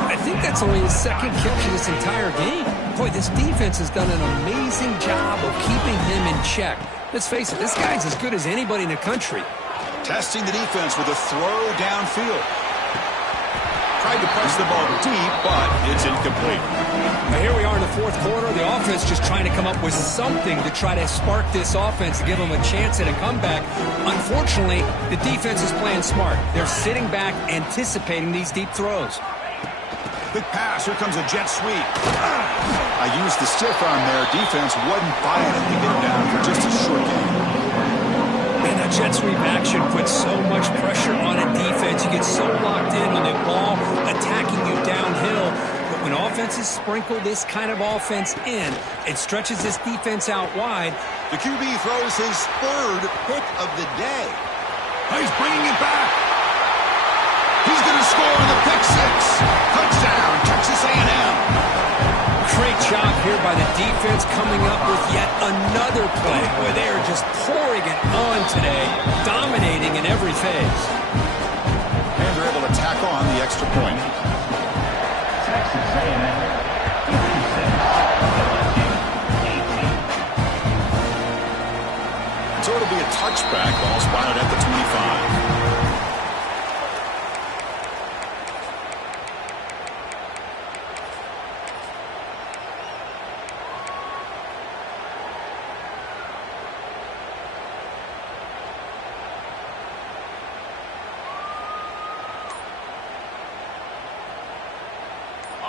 I think that's only his 2nd catch of this entire game. Boy, this defense has done an amazing job of keeping him in check. Let's face it, this guy's as good as anybody in the country. Testing the defense with a throw downfield. Tried to press the ball deep, but it's incomplete. Now here we are in the 4th quarter. The offense just trying to come up with something to try to spark this offense to give them a chance at a comeback. Unfortunately, the defense is playing smart. They're sitting back, anticipating these deep throws. Big pass. Here comes a jet sweep. I used the stiff arm there. Defense wasn't buying it to get him down for just a short game. Man, that jet sweep action puts so much pressure on a defense. You get so locked in on the ball attacking you downhill. But when offenses sprinkle this kind of offense in, it stretches this defense out wide. The QB throws his 3rd pick of the day. He's bringing it back. He's going to score the pick 6. Touchdown, Texas A&M. Great job here by the defense coming up with yet another play where they are just pouring it on today, dominating in every phase. And they're able to tack on the extra point. Texas A&M. So it'll be a touchback, ball spotted at the 25.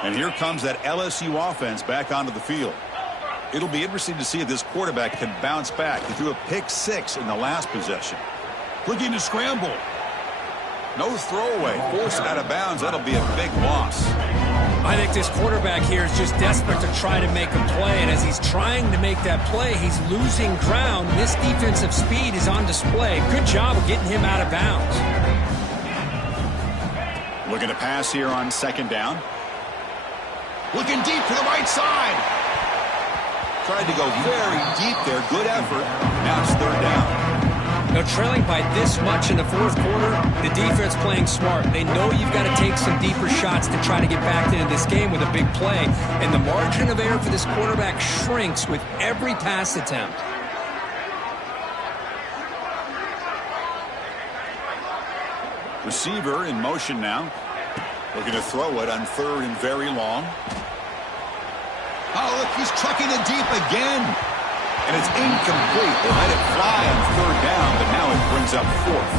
And here comes that LSU offense back onto the field. It'll be interesting to see if this quarterback can bounce back. He threw a pick 6 in the last possession. Looking to scramble. No throwaway. Forced out of bounds. That'll be a big loss. I think this quarterback here is just desperate to try to make a play, and as he's trying to make that play, he's losing ground. This defensive speed is on display. Good job of getting him out of bounds. Looking to pass here on second down. Looking deep to the right side. Tried to go very deep there. Good effort. Now it's third down. Now, trailing by this much in the fourth quarter, the defense playing smart. They know you've got to take some deeper shots to try to get back into this game with a big play. And the margin of error for this quarterback shrinks with every pass attempt. Receiver in motion now. Looking to throw it on third and very long. Oh, look, he's chucking it deep again. And it's incomplete. They let it fly on third down, but now it brings up fourth.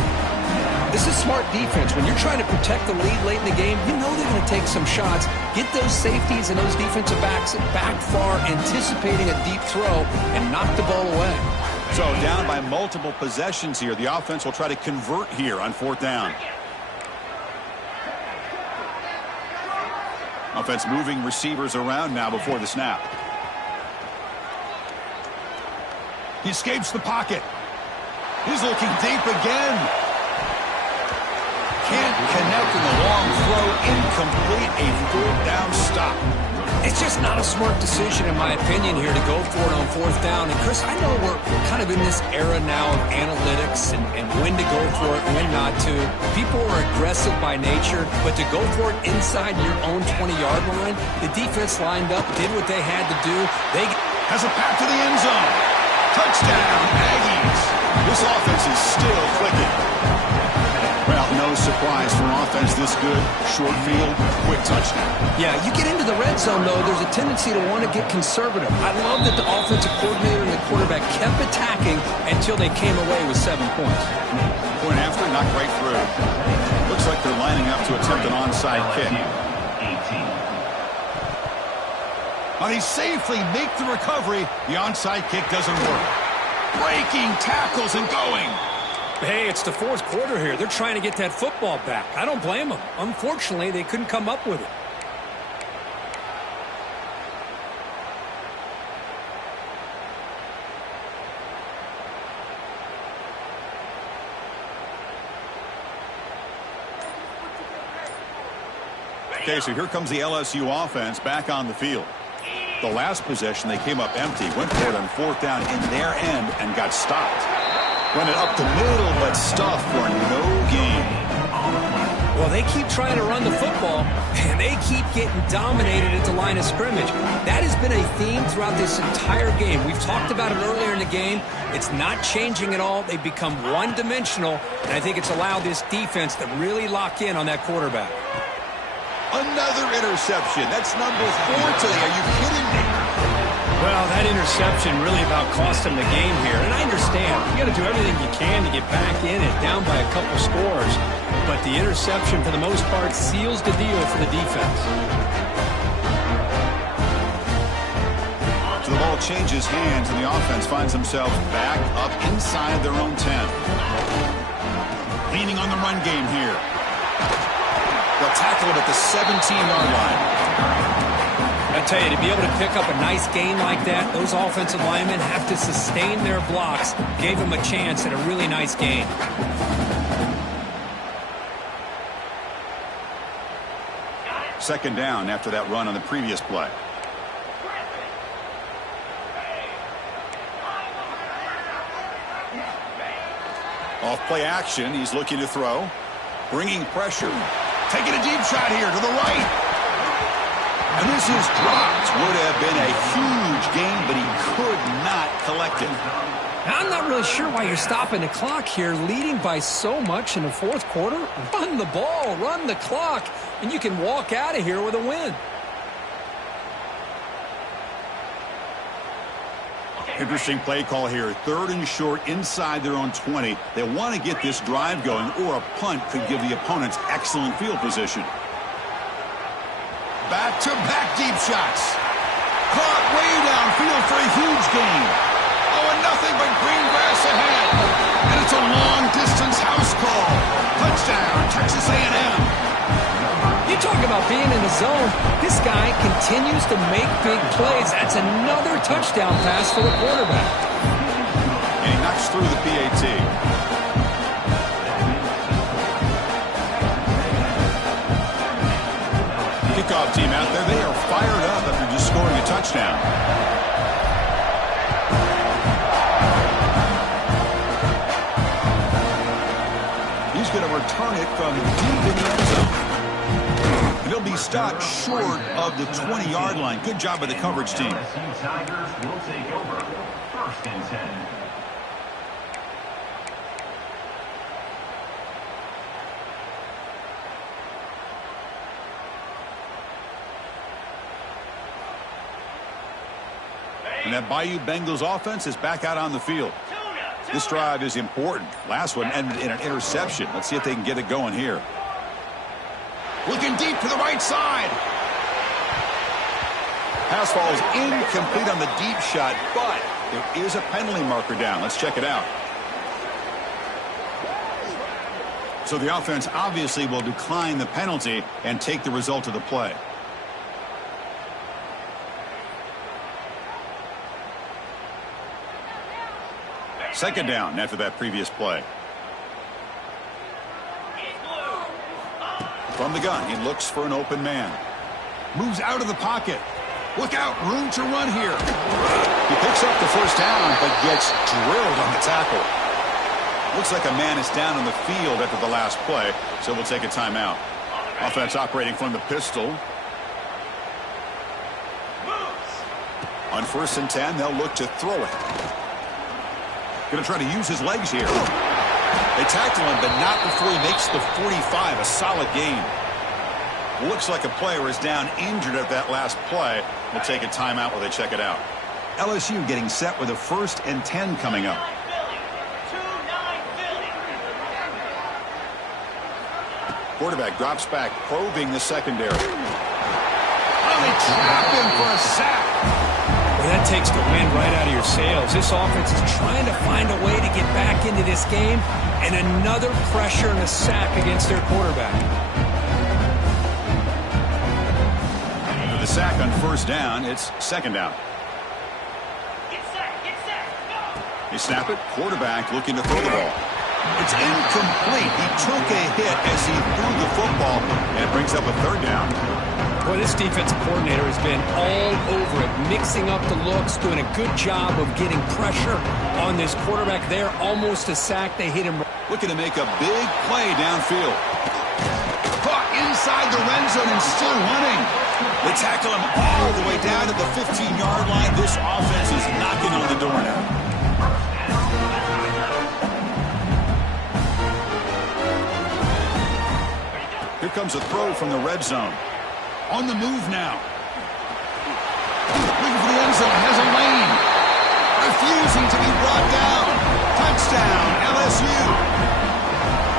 This is smart defense. When you're trying to protect the lead late in the game, you know they're going to take some shots. Get those safeties and those defensive backs back far, anticipating a deep throw, and knock the ball away. So down by multiple possessions here. The offense will try to convert here on fourth down. Offense moving receivers around now before the snap. He escapes the pocket. He's looking deep again. Can't connect in the long throw. Incomplete. A fourth down stop. It's just not a smart decision, in my opinion, here to go for it on fourth down. And, Chris, I know we're kind of in this era now of analytics and when to go for it, when not to. People are aggressive by nature, but to go for it inside your own 20-yard line, the defense lined up, did what they had to do. They has a path to the end zone. Touchdown, Aggies. This offense is still clicking. Well, no surprise for an offense this good. Short field, quick touchdown. Yeah, you get into the red zone, though, there's a tendency to want to get conservative. I love that the offensive coordinator and the quarterback kept attacking until they came away with 7 points. Point after, knocked right through. Looks like they're lining up to attempt an onside kick. And he safely make the recovery. The onside kick doesn't work. Breaking tackles and going. Hey, it's the fourth quarter here. They're trying to get that football back. I don't blame them. Unfortunately, they couldn't come up with it. Okay, so here comes the LSU offense back on the field. The last possession, they came up empty, went for it on fourth down in their end and got stopped. Run it up the middle, but stuffed for no gain. Well, they keep trying to run the football, and they keep getting dominated at the line of scrimmage. That has been a theme throughout this entire game. We've talked about it earlier in the game. It's not changing at all. They've become one-dimensional, and I think it's allowed this defense to really lock in on that quarterback. Another interception. That's number 4 today. Are you kidding me? Well, that interception really about cost them the game here. And I understand. You got to do everything you can to get back in it, down by a couple scores. But the interception, for the most part, seals the deal for the defense. So the ball changes hands, and the offense finds themselves back up inside their own 10. Leaning on the run game here. They'll tackle it at the 17-yard line. I tell you, to be able to pick up a nice gain like that, those offensive linemen have to sustain their blocks. Gave them a chance at a really nice gain. Second down after that run on the previous play. Off play action, he's looking to throw. Bringing pressure. Taking a deep shot here to the right. And this is dropped. Would have been a huge gain, but he could not collect it. I'm not really sure why you're stopping the clock here, leading by so much in the fourth quarter. Run the ball, run the clock, and you can walk out of here with a win. Interesting play call here. Third and short inside their own 20. They want to get this drive going, or a punt could give the opponents excellent field position. Back-to-back deep shots. Caught way downfield for a huge gain. Oh, and nothing but green grass ahead. And it's a long-distance house call. Touchdown, Texas A&M. You talk about being in the zone. This guy continues to make big plays. That's another touchdown pass for the quarterback. And he knocks through the PAT. Kickoff team out there. They are fired up after just scoring a touchdown. He's going to return it from deep in the end zone. And he'll be stopped short of the 20-yard line. Good job by the coverage team. LSU Tigers will take over. 1st and 10. And that Bayou Bengals offense is back out on the field. This drive is important. Last one ended in an interception. Let's see if they can get it going here. Looking deep to the right side. Pass falls incomplete on the deep shot, but there is a penalty marker down. Let's check it out. So the offense obviously will decline the penalty and take the result of the play. Second down after that previous play. From the gun, he looks for an open man. Moves out of the pocket. Look out, room to run here. He picks up the first down, but gets drilled on the tackle. Looks like a man is down on the field after the last play, so we'll take a timeout. Offense operating from the pistol. On 1st and 10, they'll look to throw it. Going to try to use his legs here. They tackle him, but not before he makes the 45. A solid gain. Looks like a player is down injured at that last play. We'll take a timeout while they check it out. LSU getting set with a 1st and 10 coming up. Quarterback drops back, probing the secondary. Oh, they trap him for a sack. Well, that takes the wind right out of your sails. This offense is trying to find a way to get back into this game, and another pressure and a sack against their quarterback. For the sack on 1st down, it's 2nd down. Get set, go! They snap it, quarterback looking to throw the ball. It's incomplete. He took a hit as he threw the football, and it brings up a 3rd down. Boy, this defensive coordinator has been all over it, mixing up the looks, doing a good job of getting pressure on this quarterback there. Almost a sack. They hit him. Looking to make a big play downfield. Caught inside the red zone and still running. They tackle him all the way down to the 15-yard line. This offense is knocking on the door now. Here comes a throw from the red zone. On the move now. Looking for the end zone. Has a lane. Refusing to be brought down. Touchdown, LSU.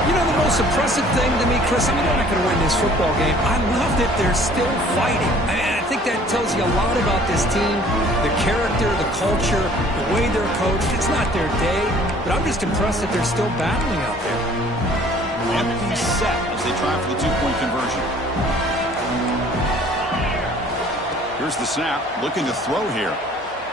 You know, the most impressive thing to me, Chris, I mean, they're not going to win this football game. I love that they're still fighting. I think that tells you a lot about this team, the character, the culture, the way they're coached. It's not their day, but I'm just impressed that they're still battling out there. Empty set as they try for the 2-point conversion. Here's the snap, looking to throw here.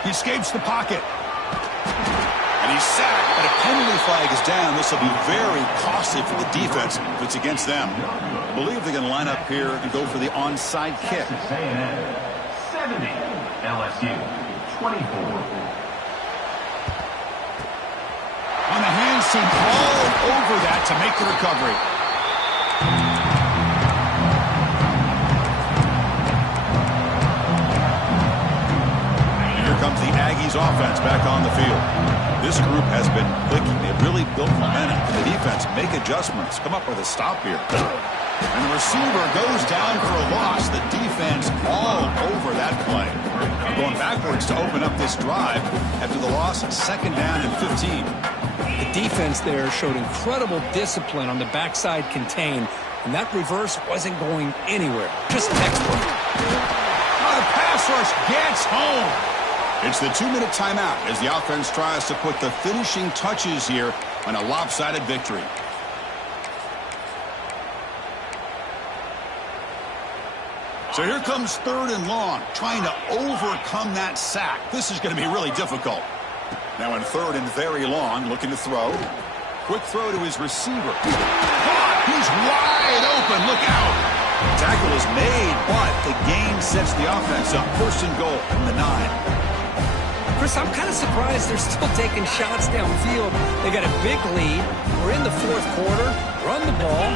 He escapes the pocket. And he's sacked, but a penalty flag is down. This will be very costly for the defense if it's against them. I believe they're going to line up here and go for the onside kick. 70, LSU 24. On the hands team, all over that to make the recovery. Comes the Aggies offense back on the field. This group has been clicking. They've really built momentum. The defense make adjustments. Come up with a stop here. And the receiver goes down for a loss. The defense all over that play. Going backwards to open up this drive after the loss. 2nd down and 15. The defense there showed incredible discipline on the backside contain, and that reverse wasn't going anywhere. Just textbook. The pass rush gets home. It's the 2-minute timeout as the offense tries to put the finishing touches here and a lopsided victory. So here comes 3rd and long, trying to overcome that sack. This is going to be really difficult. Now in 3rd and very long, looking to throw. Quick throw to his receiver. He's wide open. Look out. Tackle is made, but the gain sets the offense up. 1st and goal from the 9. Chris, I'm kind of surprised they're still taking shots downfield. They got a big lead. We're in the 4th quarter. Run the ball.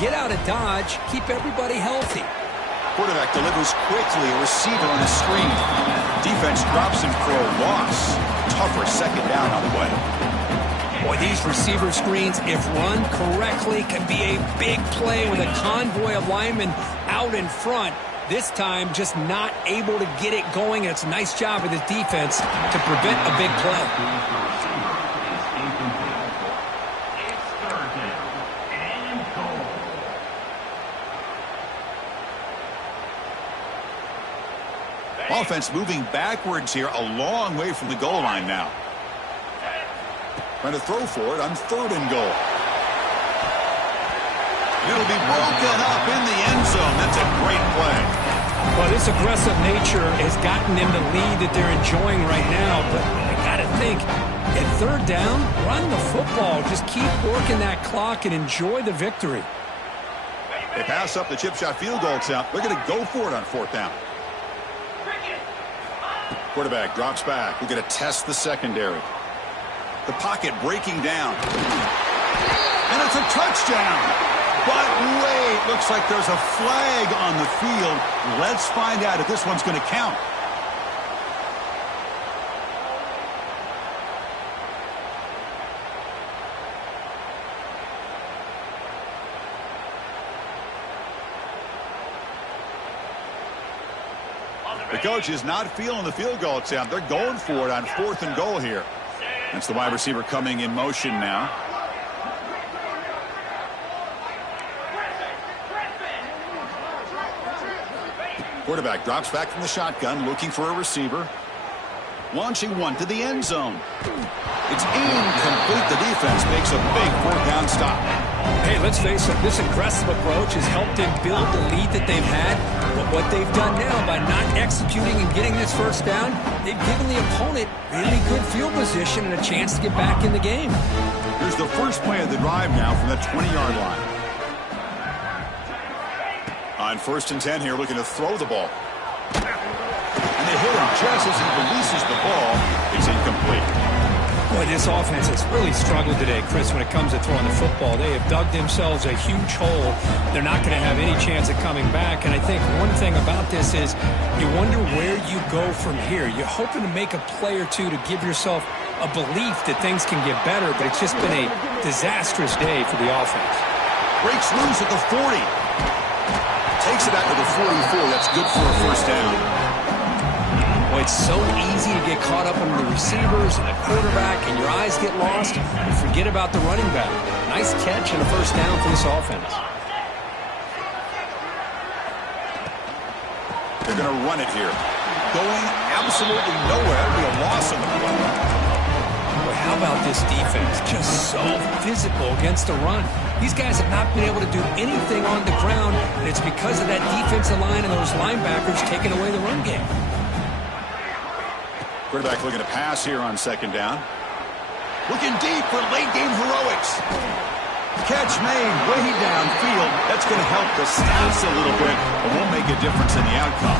Get out of Dodge. Keep everybody healthy. Quarterback delivers quickly. A receiver on a screen. Defense drops him for a loss. Tougher 2nd down on the way. Boy, these receiver screens, if run correctly, can be a big play with a convoy of linemen out in front. This time, just not able to get it going. And it's a nice job of the defense to prevent a big play. Offense moving backwards here, a long way from the goal line now. Trying to throw for it on 3rd and goal. It'll be broken up in the end zone. That's a great play. Well, this aggressive nature has gotten them the lead that they're enjoying right now. But I got to think, at 3rd down, run the football. Just keep working that clock and enjoy the victory. They pass up the chip shot field goal attempt. They're going to go for it on 4th down. Quarterback drops back. We're going to test the secondary. The pocket breaking down. And it's a touchdown. But wait, looks like there's a flag on the field. Let's find out if this one's going to count. The coach is not feeling the field goal attempt. They're going for it on 4th and goal here. That's the wide receiver coming in motion now. Quarterback drops back from the shotgun, looking for a receiver. Launching one to the end zone. It's incomplete. The defense makes a big 4th down stop. Hey, let's face it, this aggressive approach has helped them build the lead that they've had. But what they've done now by not executing and getting this 1st down, they've given the opponent really good field position and a chance to get back in the game. Here's the first play of the drive now from the 20-yard line. On 1st and 10 here, looking to throw the ball. And they hit him just as he releases the ball. It's incomplete. Boy, this offense has really struggled today, Chris, when it comes to throwing the football. They have dug themselves a huge hole. They're not going to have any chance of coming back. And I think one thing about this is you wonder where you go from here. You're hoping to make a play or two to give yourself a belief that things can get better, but it's just been a disastrous day for the offense. Breaks loose at the 40. Takes it out to the 44. That's good for a 1st down. Well, it's so easy to get caught up on the receivers and the quarterback, and your eyes get lost. You forget about the running back. Nice catch and a 1st down for this offense. They're going to run it here. Going absolutely nowhere. It'll be a loss on the play. Boy, how about this defense? Just so physical against the run. These guys have not been able to do anything on the ground, and it's because of that defensive line and those linebackers taking away the run game. Quarterback looking to pass here on 2nd down. Looking deep for late game heroics. Catch made way downfield. That's going to help the stats a little bit, but won't make a difference in the outcome.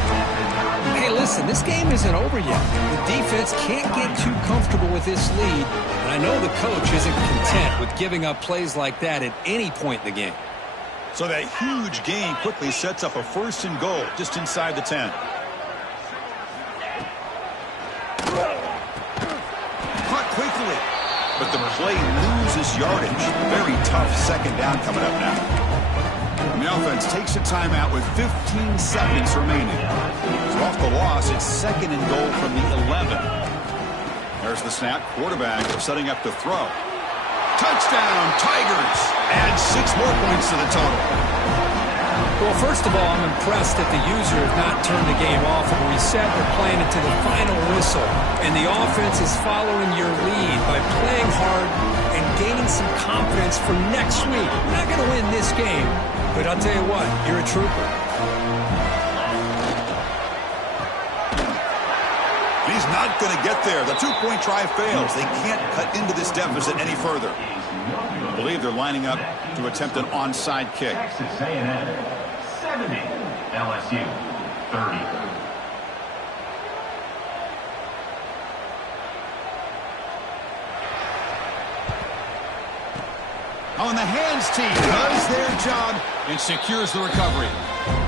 Hey, listen, this game isn't over yet. The defense can't get too comfortable with this lead, and I know the coach isn't content with giving up plays like that at any point in the game. So that huge gain quickly sets up a 1st and goal just inside the 10. Caught quickly, but the play loses yardage. Very tough 2nd down coming up now. And the offense takes a timeout with 15 seconds remaining. So off the loss, it's 2nd and goal from the 11. There's the snap. Quarterback setting up to throw. Touchdown, Tigers. Add 6 more points to the total. Well, first of all, I'm impressed that the user has not turned the game off and reset. They're playing it to the final whistle. And the offense is following your lead by playing hard and gaining some confidence for next week. Not going to win this game, but I'll tell you what, you're a trooper. He's not going to get there. The two-point try fails. They can't cut into this deficit any further. I believe they're lining up to attempt an onside kick. Texas A&M 70, LSU 30. On the hands team does their job and secures the recovery.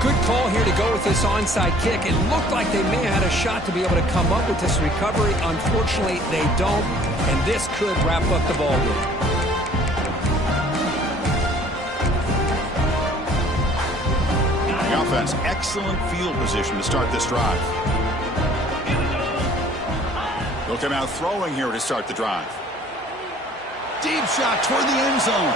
Good call here to go with this onside kick. It looked like they may have had a shot to be able to come up with this recovery. Unfortunately, they don't, and this could wrap up the ball game. The offense, excellent field position to start this drive. They'll come out throwing here to start the drive. Deep shot toward the end zone.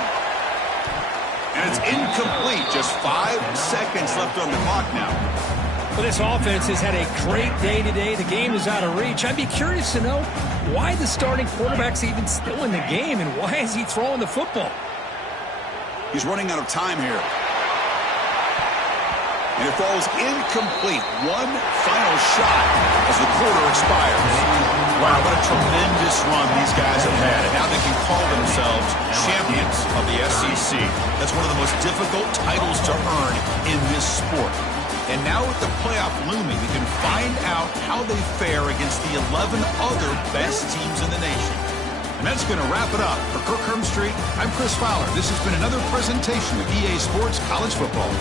And it's incomplete. Just 5 seconds left on the clock now. Well, this offense has had a great day today. The game is out of reach. I'd be curious to know why the starting quarterback's even still in the game and why is he throwing the football? He's running out of time here. And it falls incomplete. One final shot as the quarter expires. Wow, what a tremendous run these guys have had. And now they can call themselves champions of the SEC. That's one of the most difficult titles to earn in this sport. And now with the playoff looming, we can find out how they fare against the 11 other best teams in the nation. And that's going to wrap it up. For Kirk Hermstreet, I'm Chris Fowler. This has been another presentation of EA Sports College Football.